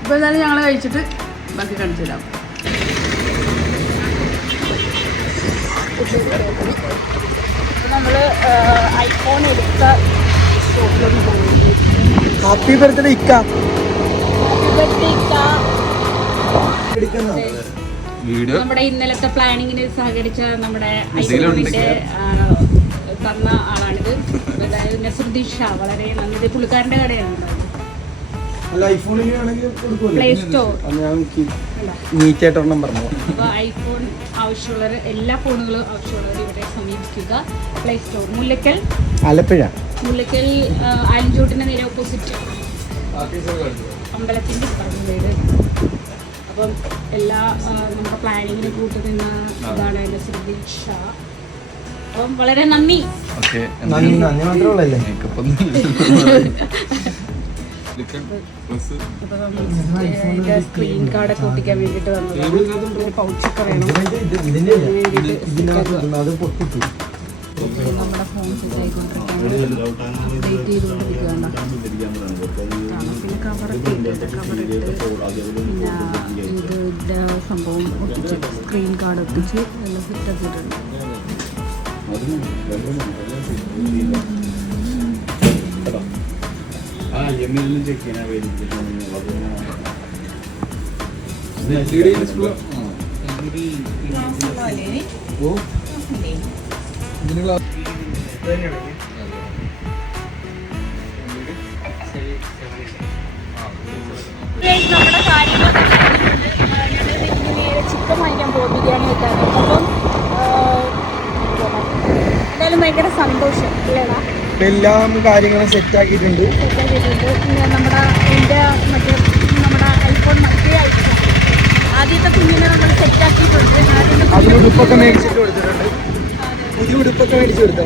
ഇപ്പോൾ എന്തായാലും ഞങ്ങൾ കഴിച്ചിട്ട് ബാക്കി കാണിച്ചു തരാം. അപ്പോൾ നമ്മൾ ഐഫോൺ എടുത്ത ഷോപ്പിലൊന്ന് പോകുന്നു. ഹാപ്പി ബർത്ത്ഡേ ഇക്ക. നമ്മുടെ ഇന്നലത്തെ പ്ലാനിങ്ങിന് സഹകരിച്ച നമ്മുടെ ഐഫോണിന്റെ തന്ന ആളാണിത്. അതായത് നസറുദ്ദീൻ ഷാ, വളരെ നന്ദി. ഇത് പുള്ളിക്കാരന്റെ കടയാണ്. പ്ലേ സ്റ്റോർ നീറ്റായിട്ടൊരെണ്ണം പറഞ്ഞു. അപ്പോൾ ഐഫോൺ ആവശ്യമുള്ളവർ, എല്ലാ ഫോണുകളും ആവശ്യമുള്ളവർ ഇവിടെ സമീപിക്കുക. പ്ലേ സ്റ്റോർ മുല്ലക്കൽ മുല്ലക്കൽ ആലഞ്ചോട്ടിന്റെ നേരെ ഓപ്പോസിറ്റ് അമ്പലത്തിൻ്റെ വീട്. അപ്പം എല്ലാ നമ്മുടെ പ്ലാനിങ്ങിന് കൂട്ടുനിന്ന ഇതാണ് നസറുദ്ദീൻ ഷാ. അപ്പം വളരെ നന്ദി. നന്ദി മാത്രമല്ലേ. സ്ക്രീൻ കാർഡൊക്കെ ഒട്ടിക്കാൻ വേണ്ടിയിട്ട് വന്നതാണ്. പൗച്ചൊക്കെ വേണം. നമ്മുടെ ഫോൺ സെറ്റായിക്കൊണ്ടിരിക്കുകയാണ്, അപ്ഡേറ്റ് ചെയ്തുകൊണ്ടിരിക്കുകയാണ്. പിന്നെ കവറൊക്കെ ഇട്ടിട്ട് പിന്നെ ഇതിൻ്റെ സംഭവം ഒട്ടിച്ച് സ്ക്രീൻ കാർഡ് ഒട്ടിച്ച് എല്ലാം സെറ്റാക്കിയിട്ടുണ്ട്. നമ്മുടെ കാര്യങ്ങളൊക്കെ ചിക്കൻ വാങ്ങിക്കാൻ പോകും, ബിരിയാണി വെക്കാൻ. അപ്പം എന്തായാലും ഭയങ്കര സന്തോഷം അല്ലേടാ. എല്ലാം കാര്യങ്ങളും സെറ്റ് ആക്കിയിട്ടുണ്ട്. പിന്നെ നമ്മുടെ ഐഫോൺ ആദ്യത്തെ കുഞ്ഞിനെ നമ്മൾ സെറ്റാക്കിയിട്ടുണ്ട്. അതിന് ഉടുപ്പൊക്കെ മേടിച്ചിട്ട് കൊടുത്തിട്ടുണ്ട്. പുതിയ ഉടുപ്പൊക്കെ മേടിച്ചു കൊടുത്തു.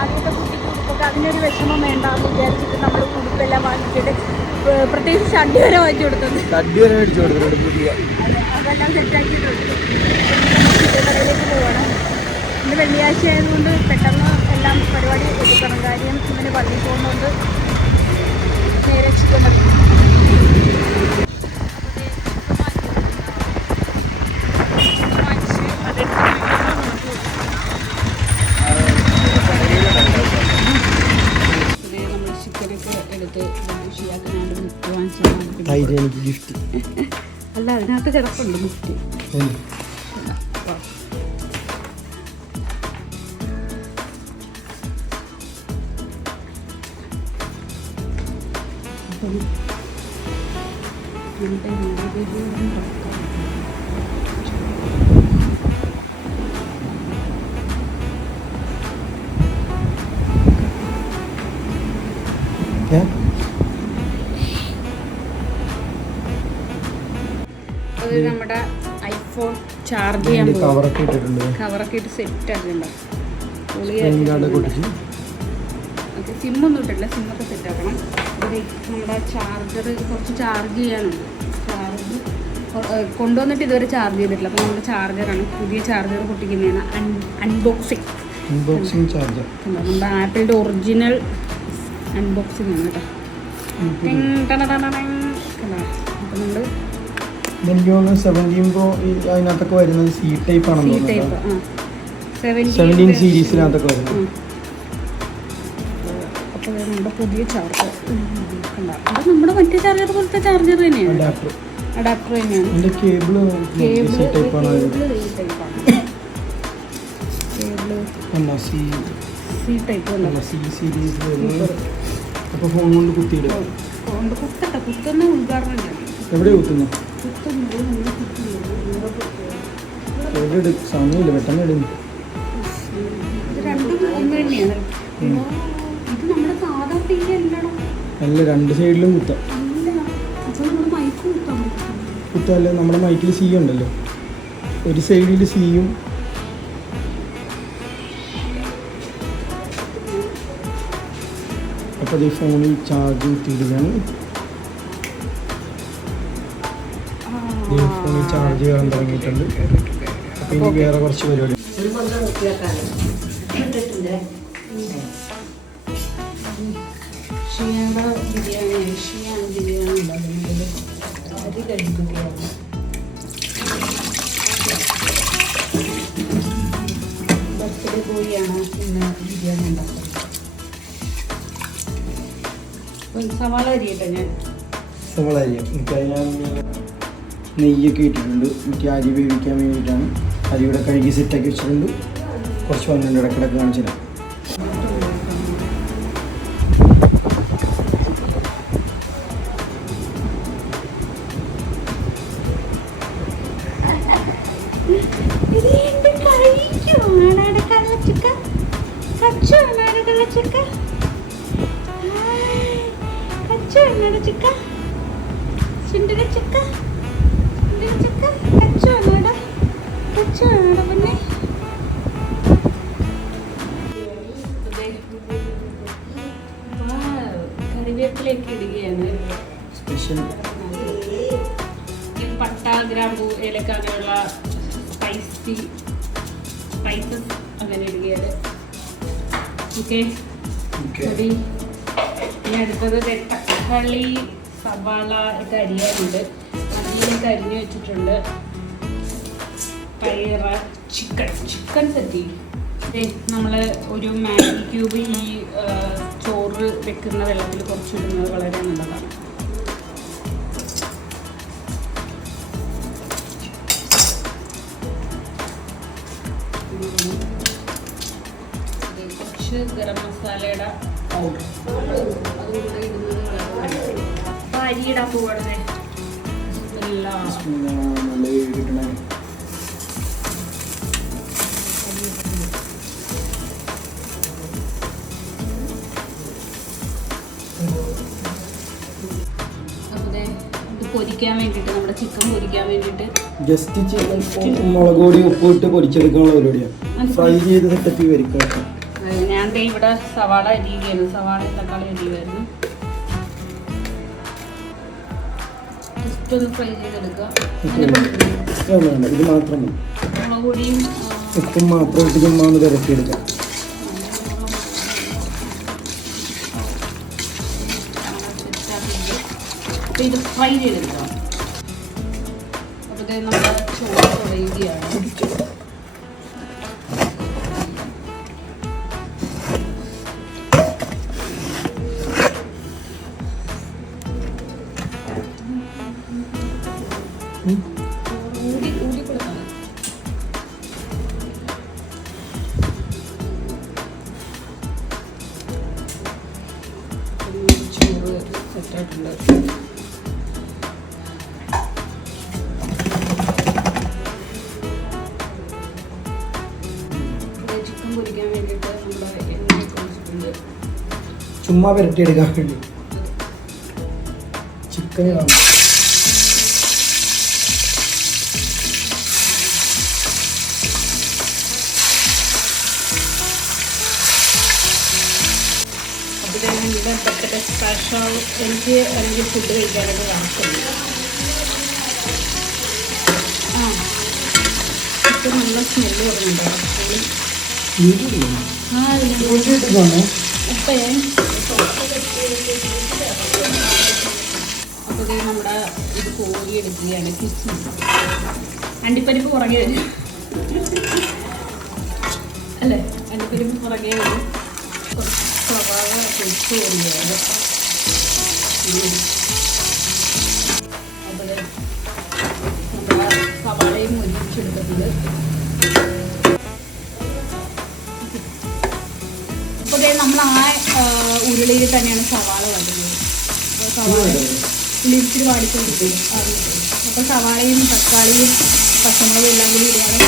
ആദ്യത്തെ കുട്ടിക്ക് ഉടുപ്പൊക്കെ അതിനൊരു വിഷമം വേണ്ടാന്ന് വിചാരിച്ചിട്ട് നമ്മൾ ഉടുപ്പെല്ലാം വാങ്ങിച്ചിട്ട്, പ്രത്യേകിച്ച് ഷഡ്ഡി വരെ വാങ്ങിച്ചു കൊടുത്തത്. ഷഡ്ഡി വരെ മേടിച്ചു കൊടുത്തിട്ടുണ്ട് പുതിയ. അതെല്ലാം സെറ്റാക്കിയിട്ടുണ്ട്. കടയിലേക്ക് പോവാണ്. ഇന്ന് വെള്ളിയാഴ്ച ആയതുകൊണ്ട് പെട്ടെന്ന് എല്ലാം പരിപാടി ഒതുക്കണം. കാര്യം ഇങ്ങനെ പള്ളിയിൽ പോകുന്നതുകൊണ്ട് നേരെ ചിക്കൻ മതി. നമ്മൾ ചിക്കനൊക്കെ എടുത്ത് ഷിയാക്കിനാണ്ട് മുട്ട വാങ്ങിച്ചു. എനിക്ക് ഗിഫ്റ്റ് അല്ല, അതിനകത്ത് കിടപ്പുണ്ട് ഗിഫ്റ്റ്. അത് നമ്മുടെ ഐഫോൺ ചാർജ് ചെയ്യാൻ കവറൊക്കെ ഇട്ടിട്ടുണ്ട്. കവറൊക്കെ ഇട്ട് സെറ്റ് ആക്കണ്ട. സിമ്മൊന്നും ഇട്ടില്ല, സിമ്മൊക്കെ സെറ്റ് ആക്കണം. നമ്മുടെ ചാർജർ കുറച്ച് ചാർജ് ചെയ്യാനുണ്ട്. ചാർജ് കൊണ്ടുവന്നിട്ട് ഇതുവരെ ചാർജ് ചെയ്തിട്ടില്ല. അപ്പോൾ നമ്മുടെ ചാർജറാണ്, പുതിയ ചാർജർ പൊട്ടിക്കുന്നതാണ്. അൺബോക്സിങ് ചാർജർ നമ്മുടെ ആപ്പിളിൻ്റെ ഒറിജിനൽ അൺബോക്സിങ് ആണ് കേട്ടോ. അപ്പോൾ നമ്മൾ എനിക്ക് തോന്നുന്നു 17 Pro അതിനകത്തൊക്കെ വരുന്നത് സി ടൈപ്പ് ആണെന്ന് തോന്നുന്നു. 17 സീരീസിനകത്തൊക്കെ വരുന്നത്. അപ്പോൾ നമ്മുടെ പുതിയ ചാർജർ അത് നമ്മുടെ മറ്റേ ചാർജർ പോലത്തെ ചാർജർ തന്നെയാണ്. അഡാപ്റ്റർ തന്നെയാണ്. കേബിൾ സി ടൈപ്പാണ്. സി ടൈപ്പ് അപ്പോൾ ഫോൺ കൊണ്ട് കുത്തിയിടും. കുത്തുന്ന ഉദ്ഘാടനം ചെയ്യണം. എവിടെ കുത്തുന്നു? എവിടെ സമയമില്ല, പെട്ടെന്ന് ഇടുന്നു. ഇത് രണ്ടും ഒന്ന് തന്നെയാണ്. ഇത് നമ്മുടെ സാധാ ടി വി അല്ലടോ. അല്ല, രണ്ട് സൈഡിലും കുത്താം. അപ്പോൾ നമ്മുടെ മൈക്ക് കുത്തല്ലേ, നമ്മുടെ മൈക്കിൽ സി ഉണ്ടല്ലോ. ഒരു സൈഡിൽ സിയും അപ്പോൾ ഈ ഫോണിൽ ചാർജ് കുത്തിയിടുകയാണ്. ഫോണിൽ ചാർജ് ചെയ്യാൻ തുടങ്ങിയിട്ടുണ്ട്. അപ്പോൾ ഇനി വേറെ കുറച്ച് പരിപാടി. ഷിയാൻ്റെ ബിരിയാണി ഉണ്ടാകുന്നത് അരി കഴിക്കുകയാണ്. ബർത്ത്ഡേ ബോയിയാണ് ഇന്ന് ബിരിയാണി ഉണ്ടാക്കുന്നത്. സവാള അരിയട്ടെ ഞാൻ. സവാള അരിയാം. എനിക്കത് ഞാൻ നെയ്യൊക്കെ ഇട്ടിട്ടുണ്ട്. എനിക്ക് അരി വേവിക്കാൻ വേണ്ടിയിട്ടാണ്. അരി ഇവിടെ കഴുകി സെറ്റാക്കി വെച്ചിട്ടുണ്ട്. കുറച്ച് വന്നിട്ടുണ്ട്, ഇടക്കിടക്ക് കാണിച്ചു തരാം. കറിവേപ്പിലേക്ക് ഇടുകയാണ്. സ്പെഷ്യൽ പട്ട, ഗ്രാമ്പൂ, ഏലക്ക അങ്ങനെയുള്ള സ്പൈസസ് അങ്ങനെ ഇടുകയാണ്. ഓക്കെ. ഇനി അടുത്തത് തക്കാളി, സവാള ഒക്കെ അരിയാനുണ്ട്. അതിലേക്ക് അരിഞ്ഞു വെച്ചിട്ടുണ്ട്. പയറ്, ചിക്കൻ സെറ്റ്. നമ്മൾ ഒരു മാഗി ക്യൂബ് ഈ ചോറ് വെക്കുന്ന വെള്ളത്തിൽ കുറച്ചിടുന്നത് വളരെ നല്ലതാണ്. കുറച്ച് ഗരം മസാലയുടെ പൗഡർ അതുകൂടെ ഇടുന്നത് വളരെ. അപ്പോൾ അരി ഇടാൻ പോകണേ. എല്ലാം പൊരിക്കാൻ വേണ്ടിയിട്ട്, നമ്മുടെ ചിക്കൻ പൊരിക്കാൻ വേണ്ടിയിട്ട് ജസ്റ്റ് ചിക്കൻ മുളക് പൊടി ഉപ്പ് ഇട്ട് പൊരിച്ചെടുക്കാനുള്ള പരിപാടിയാണ്. ഫ്രൈ ചെയ്ത് സെറ്റപ്പ് വരിക്കാം. ഞാൻ ഇവിടെ സവാള അരിയുകയാണ്. സവാളയും തക്കാളി അരിയുമായിരുന്നു. ജസ്റ്റ് ഒന്ന് ഫ്രൈ ചെയ്തെടുക്കുക. ഇത് മാത്രം മുളക് പൊടിയും ഉപ്പും മാത്രം ഇട്ട് ചുമ്മാ ഒന്ന് ഇറക്കിയെടുക്കാം. ഇത് ഫ്രൈ ചെയ്തെടുക്കാം. അപ്പോൾ നമ്മുടെ ചോറ് കുഴയുകയാണ്. ഊടി കൊടുക്കണം. ചോറ് സെറ്റായിട്ടുണ്ട്. ചുമ്മാ പുരട്ടിയെടുക്കാൻ വേണ്ടി ചിക്കന് കാണും. സ്പെഷ്യൽ എനിക്ക് അല്ലെങ്കിൽ ഫുഡ് കഴിക്കാനായിട്ട് ആവശ്യമില്ല. ചിക്കൻ നല്ല സ്മെല്ല് വരുന്നുണ്ടോ? ഉപ്പേ അപ്പോൾ നമ്മുടെ ഇത് കോരി എടുക്കുകയാണ്. അണ്ടിപ്പരിപ്പ് പുറകെ വരും അല്ലേ? അണ്ടിപ്പരിപ്പ് പുറകെ വരും. സവാള പൊരിച്ച് വരികയാണ്. അപ്പോൾ നമ്മുടെ സവാളയും മുരിച്ചെടുത്തിട്ടുണ്ട്. അപ്പോൾ നമ്മൾ ഉരുളിയിൽ തന്നെയാണ് സവാള വഴുന്നത്. അപ്പോൾ സവാള ഉള്ളിച്ചിരി വാടിക്കൊണ്ടിരിക്കും. അപ്പോൾ സവാളയും തക്കാളിയും പച്ചമുളകും എല്ലാം കൂടി ഇടുകയാണ്.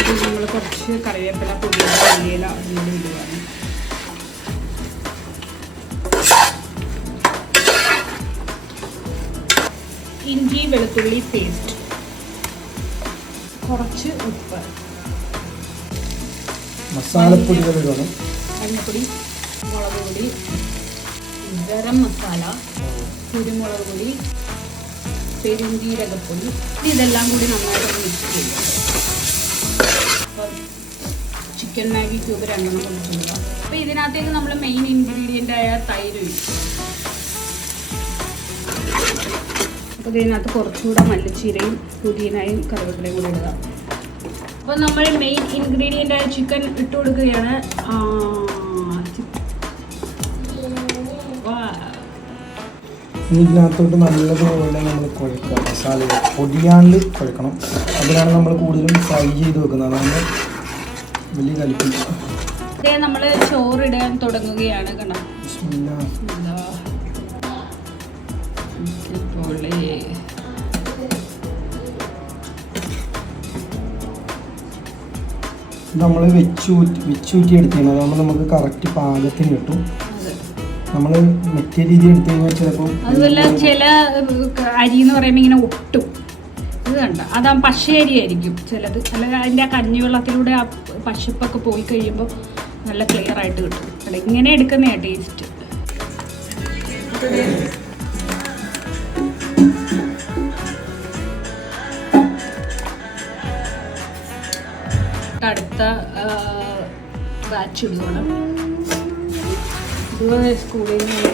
ഇത് നമ്മൾ കുറച്ച് കറിവേപ്പില, പുതിയ മല്ലിയില അതിലൂടെ ഇടുകയാണ്. ഇഞ്ചി വെളുത്തുള്ളി പേസ്റ്റ്, കുറച്ച് ഉപ്പ്, മസാലപ്പൊടികൾ ഇടണം. മഞ്ഞൾപ്പൊടി, മുളക് പൊടി, ഗരം മസാല, കുരുമുളക് പൊടി, പെരുംജീരകപ്പൊടി. ഇതെല്ലാം കൂടി നന്നായിട്ട് മിക്സ് ചെയ്യുക. അപ്പം ചിക്കൻ മാഗി ക്യൂബ് 2 കൊടുക്കുക. അപ്പോൾ ഇതിനകത്തേക്ക് നമ്മൾ മെയിൻ ഇൻഗ്രീഡിയൻ്റ് ആയ തൈര് ഒഴിക്കും. അപ്പോൾ ഇതിനകത്ത് കുറച്ചുകൂടെ മല്ലിച്ചീരയും പുതിനയും കറിവേപ്പിലയും കൂടി ഇടുക. അപ്പോൾ നമ്മൾ മെയിൻ ഇൻഗ്രീഡിയൻ്റ് ആയ ചിക്കൻ ഇട്ട് കൊടുക്കുകയാണ്. ഇതിനകത്തോട്ട് നല്ലതുപോലെ നമ്മൾ കുഴക്കുക. മസാല പൊടിയാണ്ട് കുഴക്കണം. അതിനാണ് നമ്മൾ കൂടുതലും ഫ്രൈ ചെയ്ത് വെക്കുന്നത്. അതാണ് വലിയ കലിപ്പില്ല. ഇതേ നമ്മൾ ചോറിടാൻ തുടങ്ങുകയാണ്. കണ്ടോ നമ്മൾ വെച്ചൂറ്റി എടുത്തതാണ്. അതാകുമ്പോൾ നമുക്ക് കറക്റ്റ് പാകത്തിന് കിട്ടും. നമ്മൾ മറ്റേ രീതി എടുത്തു കഴിഞ്ഞാൽ ചിലപ്പോൾ അതുപോലെ ചില അരി എന്ന് പറയുമ്പോൾ ഇങ്ങനെ ഒട്ടും. ഇത് കണ്ട അതാ പശയരി ആയിരിക്കും ചിലത്. അല്ലെങ്കിൽ അതിൻ്റെ ആ കഞ്ഞിവെള്ളത്തിലൂടെ ആ പശപ്പൊക്കെ പോയി കഴിയുമ്പോൾ നല്ല ക്ലിയർ ആയിട്ട് കിട്ടും. അല്ല ഇങ്ങനെ എടുക്കുന്നതാണ് ടേസ്റ്റ്. അടുത്ത ബാച്ച് ഇടുകയാണ്. ഇതുപോലെ സ്കൂളിൽ നിന്ന്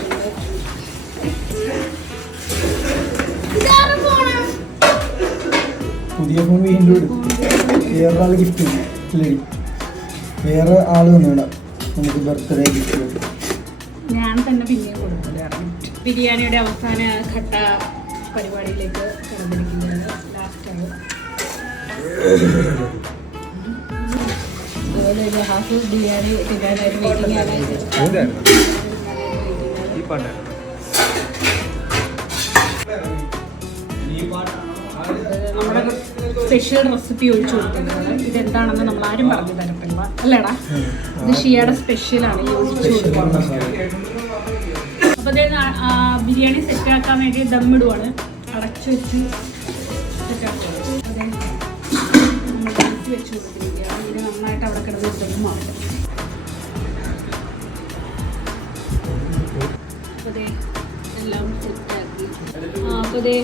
പുതിയ ഫോൺ വീണ്ടും എടുത്തു. വേറെ ആൾ ഗിഫ്റ്റ് ഇല്ലേ? വേറെ ആൾ വന്നിട നമുക്ക് ബർത്ത്ഡേ ഗിഫ്റ്റ് കിട്ടും. ഞാൻ തന്നെ പിന്നെയും കൊടുത്തത്. ബിരിയാണിയുടെ അവസാന ഘട്ട പരിപാടിയിലേക്ക് കടന്നിരിക്കുന്നത് ലാസ്റ്റാണ്. അതുപോലെ ജഹാസ് ബിരിയാണി തിന്നാനായിട്ട് വെയിറ്റിംഗ് ആണ്. നമ്മുടെ സ്പെഷ്യൽ റെസിപ്പി ഒഴിച്ചു കൊടുക്കുന്നത്. ഇതെന്താണെന്ന് നമ്മൾ ആരും പറഞ്ഞു തരത്തില്ല അല്ലേടാ. ഇത് ഷിയയുടെ സ്പെഷ്യലാണ് ഈ ഒഴിച്ചു കൊടുക്കുന്നത്. അപ്പോൾ അതേ ബിരിയാണി സെറ്റാക്കാൻ വേണ്ടി ദമ്മിടുവാണ്. അടച്ചു വെച്ച് സെറ്റാക്കുക. അതെ നമ്മൾ അടച്ച് വെച്ച് കൊടുത്തിരിക്കുകയാണ്. ഇത് നന്നായിട്ട് അവിടെ കിടന്ന് ദമ്മാവും. അപ്പോൾ അതേ എല്ലാം സെറ്റാക്കി. അപ്പോൾ അതേ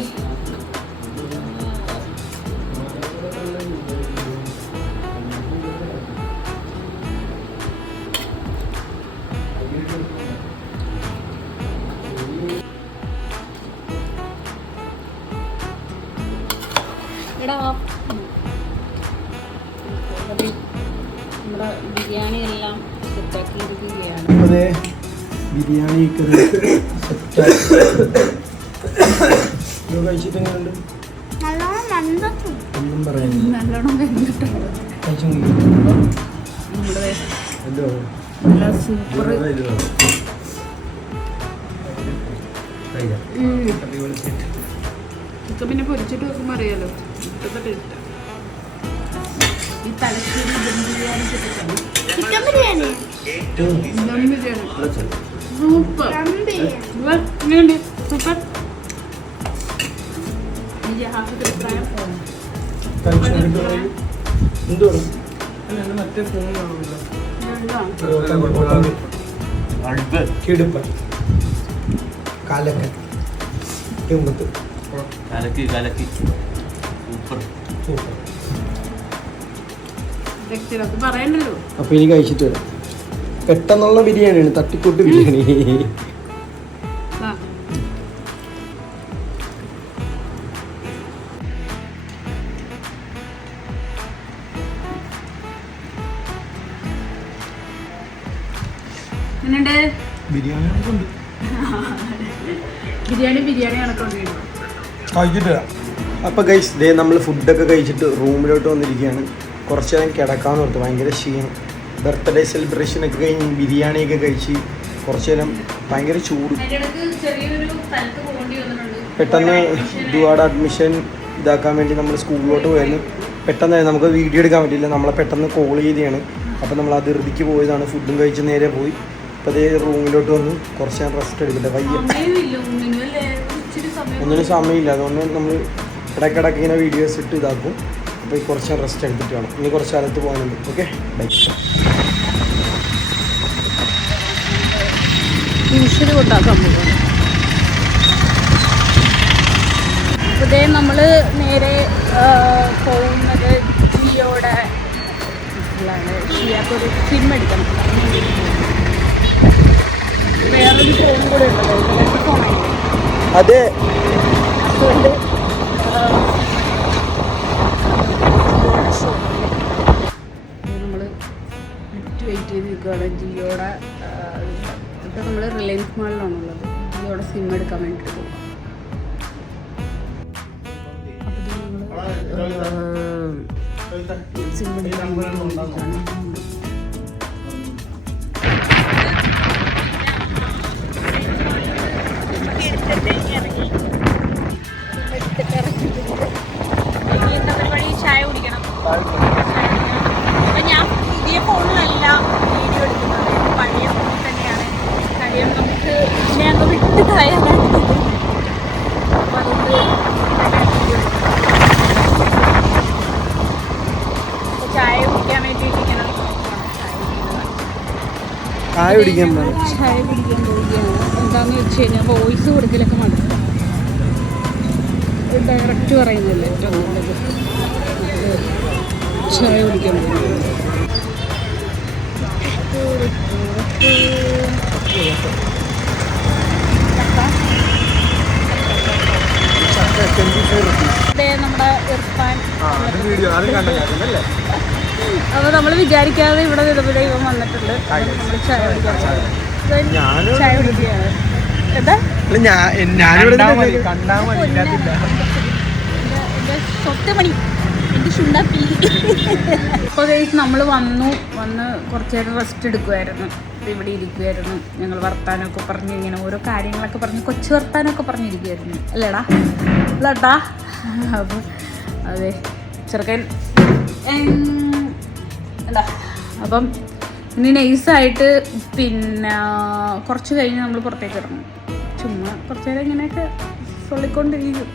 നമ്മുടെ ബിരിയാണി എല്ലാം സെറ്റാക്കി ഇരിക്കുകയാണ്. അതെ ബിരിയാണി കഴിച്ചിട്ട് എങ്ങനെയുണ്ട്? ഒന്നും പറയാനില്ല. നല്ലോണം വെന്തിട്ടുണ്ട്. നല്ല സൂപ്പർ. ചിക്കൻ പിന്നെ പൊരിച്ചിട്ട് വെക്കുമ്പോൾ അറിയാലോ ഇപ്പോഴത്തെ ടേസ്റ്റ്. ഈ തലശ്ശേരി ദം ബിരിയാണി ചിക്കൻ ബിരിയാണി സൂപ്പർ. എങ്ങനെയുണ്ട്? സൂപ്പർ. മറ്റേ ഫോൺ കാലൊക്കെ പറയണ്ടല്ലോ. അപ്പൊ ഇനി കഴിച്ചിട്ട് വരാം. പെട്ടെന്നുള്ള ബിരിയാണിയാണ്, തട്ടിക്കൂട്ട് ബിരിയാണി. ബിരിയാണി കഴിച്ചിട്ട് വരാം. അപ്പൊ ഗൈസ് ദേ നമ്മൾ ഫുഡൊക്കെ കഴിച്ചിട്ട് റൂമിലോട്ട് വന്നിരിക്കുകയാണ്. കുറച്ച് നേരം കിടക്കാമെന്ന് ഓർത്ത്. ഭയങ്കര ക്ഷീണം. ബർത്ത്ഡേ സെലിബ്രേഷനൊക്കെ കഴിഞ്ഞ് ബിരിയാണിയൊക്കെ കഴിച്ച് കുറച്ച് നേരം ഭയങ്കര ചൂട്. പെട്ടെന്ന് ദുവാടെ അഡ്മിഷൻ ഇതാക്കാൻ വേണ്ടി നമ്മൾ സ്കൂളിലോട്ട് പോയിരുന്നു. പെട്ടെന്ന് നമുക്ക് വീഡിയോ എടുക്കാൻ പറ്റില്ല. നമ്മളെ പെട്ടെന്ന് കോൾ ചെയ്തതാണ്. അപ്പോൾ നമ്മൾ അതിർത്തിക്ക് പോയതാണ്. ഫുഡും കഴിച്ച് നേരെ പോയി. അപ്പോൾ അതേ റൂമിലോട്ട് വന്ന് കുറച്ച് നേരം റെസ്റ്റ് എടുക്കട്ടെ. വയ്യ, ഒന്നിനും സമയമില്ല. അതുകൊണ്ട് നമ്മൾ ഇടയ്ക്കിടയ്ക്ക് ഇങ്ങനെ വീഡിയോസ് ഇട്ട് ഇതാക്കും. അപ്പോൾ കുറച്ച് നേരം റെസ്റ്റ് എടുത്തിട്ട് വേണം. ഇനി കുറച്ച് സ്ഥലത്ത് പോകാനുണ്ട്. Okay bye. ട്യൂഷന് കൊണ്ടാക്കാൻ പോകാം. അപ്പോൾ നമ്മൾ നേരെ പോകുന്നത് ജിയോടെ ഷിയാക്കൊരു സിം എടുക്കണം. വേറൊരു ഫോൺ കൂടെ ഉണ്ടല്ലോ, ഇലക്ട്രിക് ഫോണായിട്ട്. അതെ, അതുകൊണ്ട് എടുക്കുകയാണ് ജിയോയുടെ. ഇപ്പോൾ നമ്മൾ റിലയൻസ് മാളിലാണുള്ളത്. ജിയോയുടെ സിം എടുക്കാൻ വേണ്ടിയിട്ട് പോകും. അപ്പോൾ സിം എടുക്കാൻ വേണ്ടിയിട്ടാണ്. ചായ കുടിക്കണം. അപ്പം ഞാൻ പുതിയ ഫോണിലല്ല വീഡിയോ എടുക്കുന്നത്, പഴയ ഫോണിൽ തന്നെയാണ്. കാര്യം നമുക്ക് ഇതിനെ അങ്ങ് വിട്ട് കളയാൻ പറ്റുന്നത്. അപ്പോൾ അതുകൊണ്ട് വീഡിയോ എടുക്കുന്നത്. ചായ കുടിക്കാൻ വേണ്ടിയിട്ട് ഇങ്ങനെ ചായ കുടിക്കാൻ പോവുകയാണ്. എന്താണെന്ന് വെച്ച് കഴിഞ്ഞാൽ വോയിസ് കൊടുക്കലൊക്കെ മതി. ഡയറക്റ്റ് പറയുന്നില്ല ഏറ്റവും നല്ലത്. ചായ കുടിക്കാൻ പോകുന്നത്. നമ്മുടെ ഇർഫാൻ. അപ്പോൾ നമ്മൾ വിചാരിക്കാതെ ഇവിടെ നിലവിലെ ഇവൻ വന്നിട്ടുണ്ട്. നമ്മൾ ചായ കുടിക്കാൻ ചായ കുടിക്കുകയാണ്. എന്താ സ്വത്തമണി എൻ്റെ ചുണ്ടാപ്പി. ഇപ്പോൾ നമ്മൾ വന്ന് കുറച്ച് നേരം റെസ്റ്റ് എടുക്കുമായിരുന്നു. ഇവിടെ ഇരിക്കുമായിരുന്നു. ഞങ്ങൾ വർത്താനമൊക്കെ പറഞ്ഞ് ഇങ്ങനെ ഓരോ കാര്യങ്ങളൊക്കെ പറഞ്ഞ് കൊച്ചു വർത്താനമൊക്കെ പറഞ്ഞിരിക്കുമായിരുന്നു. അല്ലേടാ അല്ലേട്ടാ? അപ്പം അതെ ചെറുക്കൻ എന്താ. അപ്പം ഇനി നൈസായിട്ട് പിന്നെ കുറച്ച് കഴിഞ്ഞ് നമ്മൾ പുറത്തേക്ക് ഇറങ്ങും. ചുമ്മാ കുറച്ച് നേരം ഇങ്ങനെയൊക്കെ ചൊല്ലിക്കൊണ്ടിരിക്കും.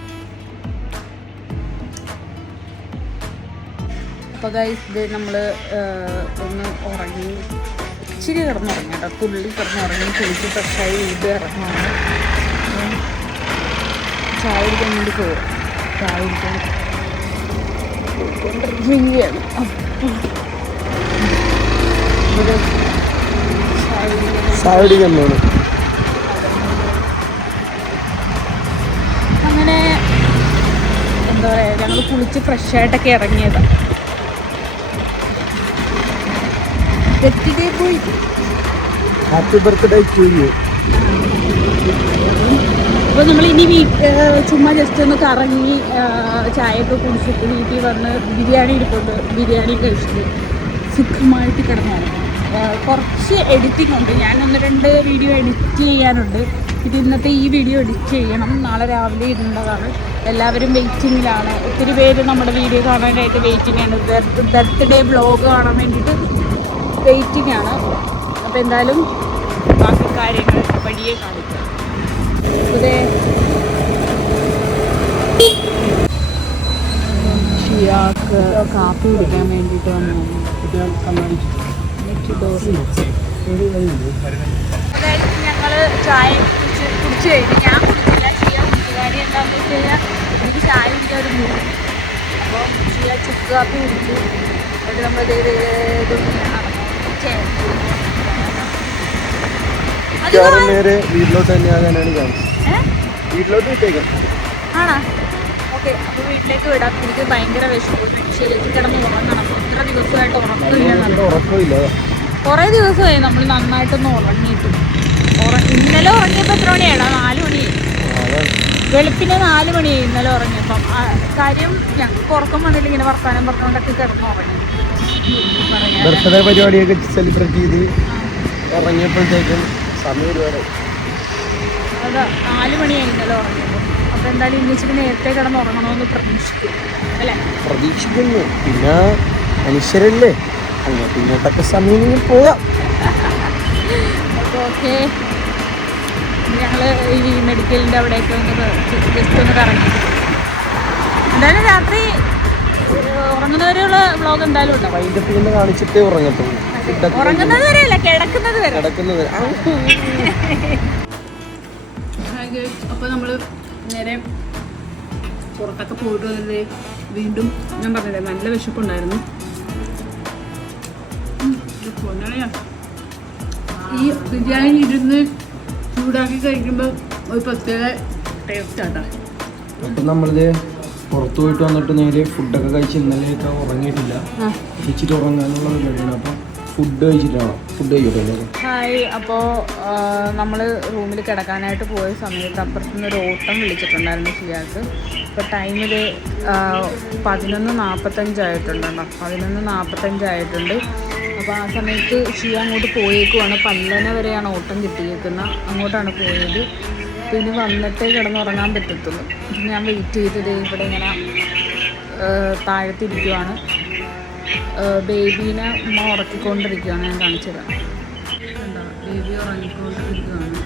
അപ്പോൾ ഗൈസ് ഇത് നമ്മൾ ഒന്ന് ഉറങ്ങി ഇച്ചിരി കിടന്നുറങ്ങി കേട്ടോ. തുള്ളി കിടന്നുറങ്ങി കുളിച്ച് ഫ്രഷായി ഇത് ഇറങ്ങുകയാണ്. ചായ കുടിക്കാൻ വേണ്ടി പോകും. ചായ കുടിക്കാൻ പോയിക്കൊണ്ടിരിക്കുകയാണ്. അങ്ങനെ എന്താ പറയുക, ഞങ്ങൾ കുളിച്ച് ഫ്രഷായിട്ടൊക്കെ ഇറങ്ങിയതാണ്. പോയി ഹാപ്പി ബർത്ത്ഡേ ടു യു. അപ്പോൾ നമ്മൾ ഇനി ചുമ്മാ ജസ്റ്റ് ഒന്ന് കറങ്ങി ചായയൊക്കെ കുടിച്ചിട്ട് വീട്ടിൽ വന്ന് ബിരിയാണി ഇരിപ്പുണ്ട്. ബിരിയാണി കഴിച്ചിട്ട് സുഖമായിട്ട് കിടന്നുറങ്ങും. കുറച്ച് എഡിറ്റിംഗ് ഉണ്ട്. ഞാൻ 1-2 വീഡിയോ എഡിറ്റ് ചെയ്യാനുണ്ട്. ഇത് ഇന്നത്തെ ഈ വീഡിയോ എഡിറ്റ് ചെയ്യണം. നാളെ രാവിലെ ഇടേണ്ടതാണ്. എല്ലാവരും വെയിറ്റിങ്ങിലാണ്. ഒത്തിരി പേര് നമ്മുടെ വീഡിയോ കാണാനായിട്ട് വെയിറ്റിംഗാണ്. ബർത്ത്ഡേ വ്ളോഗ് കാണാൻ വേണ്ടിയിട്ട് വെയിറ്റിംഗ് ആണ്. അപ്പോൾ എന്തായാലും ബാക്കി കാര്യങ്ങൾ വഴിയെ കാണിക്കാം. ഇതേ ഷിയാക്ക് കാപ്പി കുടിക്കാൻ വേണ്ടിയിട്ട് വന്നു. അതായത് ഞങ്ങൾ ചായ കുടിച്ച് കഴിഞ്ഞു. ഞാൻ കുടിച്ചില്ല, ഷിയ കുടിച്ചു. കാര്യം എന്താണെന്ന് വെച്ച് കഴിഞ്ഞാൽ എനിക്ക് ചായ കുടിക്കാൻ ഒരു മൂന്ന്. അപ്പോൾ ഷിയ ചുക്ക് കാപ്പി കുടിച്ചു. എന്നിട്ട് നമ്മൾ വീട്ടിലോട്ട് തന്നെയാകാനാണ് ചാൻസ്. വീട്ടിലോട്ട് വിട്ടേക്കാം. ആണോ? ഓക്കെ, അപ്പോൾ വീട്ടിലേക്ക് വിടാം. എനിക്ക് ഭയങ്കര വിഷമം. ശരിക്കും കിടന്ന് ഉറങ്ങണം. എത്ര ദിവസമായിട്ട് ഉറക്കമില്ല. കുറേ ദിവസമായി നമ്മൾ നന്നായിട്ടൊന്ന് ഉറങ്ങിയിട്ട്. ഇന്നലെ ഉറങ്ങിയപ്പോൾ എത്ര മണിയാണ്? 4 മണിയായി. വെളുപ്പിന് 4 മണിയായി ഇന്നലെ ഉറങ്ങിയപ്പം. കാര്യം ഞങ്ങൾക്ക് ഉറക്കം വന്നില്ല. ഇങ്ങനെ വർത്താനം പറഞ്ഞുകൊണ്ടൊക്കെ കിടന്ന് ഉറങ്ങി. ബർത്ത്ഡേ പരിപാടിയൊക്കെ സെലിബ്രേറ്റ് ചെയ്ത് ഇറങ്ങിയപ്പോഴത്തേക്കും സമയം ഒരുപാട്. അതാ 4 മണിയായി ഇന്നലെ ഉറങ്ങിയപ്പോൾ. അപ്പോൾ എന്തായാലും ഇന്ന് ഇച്ചിരി നേരത്തെ കിടന്ന് ഉറങ്ങണമെന്ന് പ്രതീക്ഷിക്കും അല്ലേ? പ്രതീക്ഷിക്കുന്നു. പിന്നെ മനുഷ്യരല്ലേ, അങ്ങോട്ടും ഇങ്ങോട്ടൊക്കെ സമയം പോകാം. അപ്പോൾ ഓക്കെ, ഞങ്ങൾ ഈ മെഡിക്കലിൻ്റെ അവിടെയൊക്കെ ഒന്ന് ജസ്റ്റ് ഒന്ന് കറങ്ങി. എന്തായാലും രാത്രി ഉറങ്ങുന്നവരെയുള്ള വ്ളോഗ് എന്തായാലും ഉണ്ടാവും. വൈകിട്ട് കാണിച്ചിട്ടേ ഉറങ്ങത്തുള്ളൂ. ഉറങ്ങുന്നത് വരെ അല്ല, കിടക്കുന്നത് വരെ. അപ്പോൾ നമ്മൾ നേരെ പുറത്തൊക്കെ പോയിട്ട് വന്നത് വീണ്ടും ഞാൻ പറഞ്ഞില്ലേ നല്ല വിശപ്പുണ്ടായിരുന്നു. ഈ ബിരിയാണി ഇരുന്ന് ചൂടാക്കി കഴിക്കുമ്പോൾ ഒരു പ്രത്യേക ടേസ്റ്റ് ആട്ടോ. അപ്പം നമ്മളിത് പുറത്ത് പോയിട്ട് വന്നിട്ട് നേരെ ഫുഡൊക്കെ കഴിച്ച് ഇന്നലെയൊക്കെ ഉറങ്ങിയിട്ടില്ല. ഇച്ചിരി ഉറങ്ങാനുള്ള പരിപാടിയാണ്. അപ്പം ഫുഡ് കഴിച്ചിട്ടാണോ? ഫുഡ് കഴിക്കട്ടെ. ഹായ്. അപ്പോൾ നമ്മൾ റൂമിൽ കിടക്കാനായിട്ട് പോയ സമയത്ത് അപ്പുറത്തുനിന്ന് ഒരു ഓട്ടം വിളിച്ചിട്ടുണ്ടായിരുന്നു ഷിയാക്ക്. ഇപ്പോൾ ടൈമിൽ 11:45 ആയിട്ടുണ്ടോ? 11:45 ആയിട്ടുണ്ട്. അപ്പോൾ ആ സമയത്ത് ഷിയ അങ്ങോട്ട് പോയേക്കുവാണ്. പല്ലന വരെയാണ് ഓട്ടം കിട്ടിയേക്കുന്നത്, അങ്ങോട്ടാണ് പോയത്. പിന്നെ വന്നിട്ടേ കിടന്നുറങ്ങാൻ പറ്റത്തുള്ളൂ. ഞാൻ വെയിറ്റ് ചെയ്തത് ഇവിടെ ഇങ്ങനെ താഴത്തിരിക്കുവാണ്. ബേബീനെ ഉമ്മ ഉറക്കിക്കൊണ്ടിരിക്കുകയാണ്. ഞാൻ കാണിച്ചു തരാം. ബേബി ഉറങ്ങിക്കൊണ്ടിരിക്കുകയാണ്.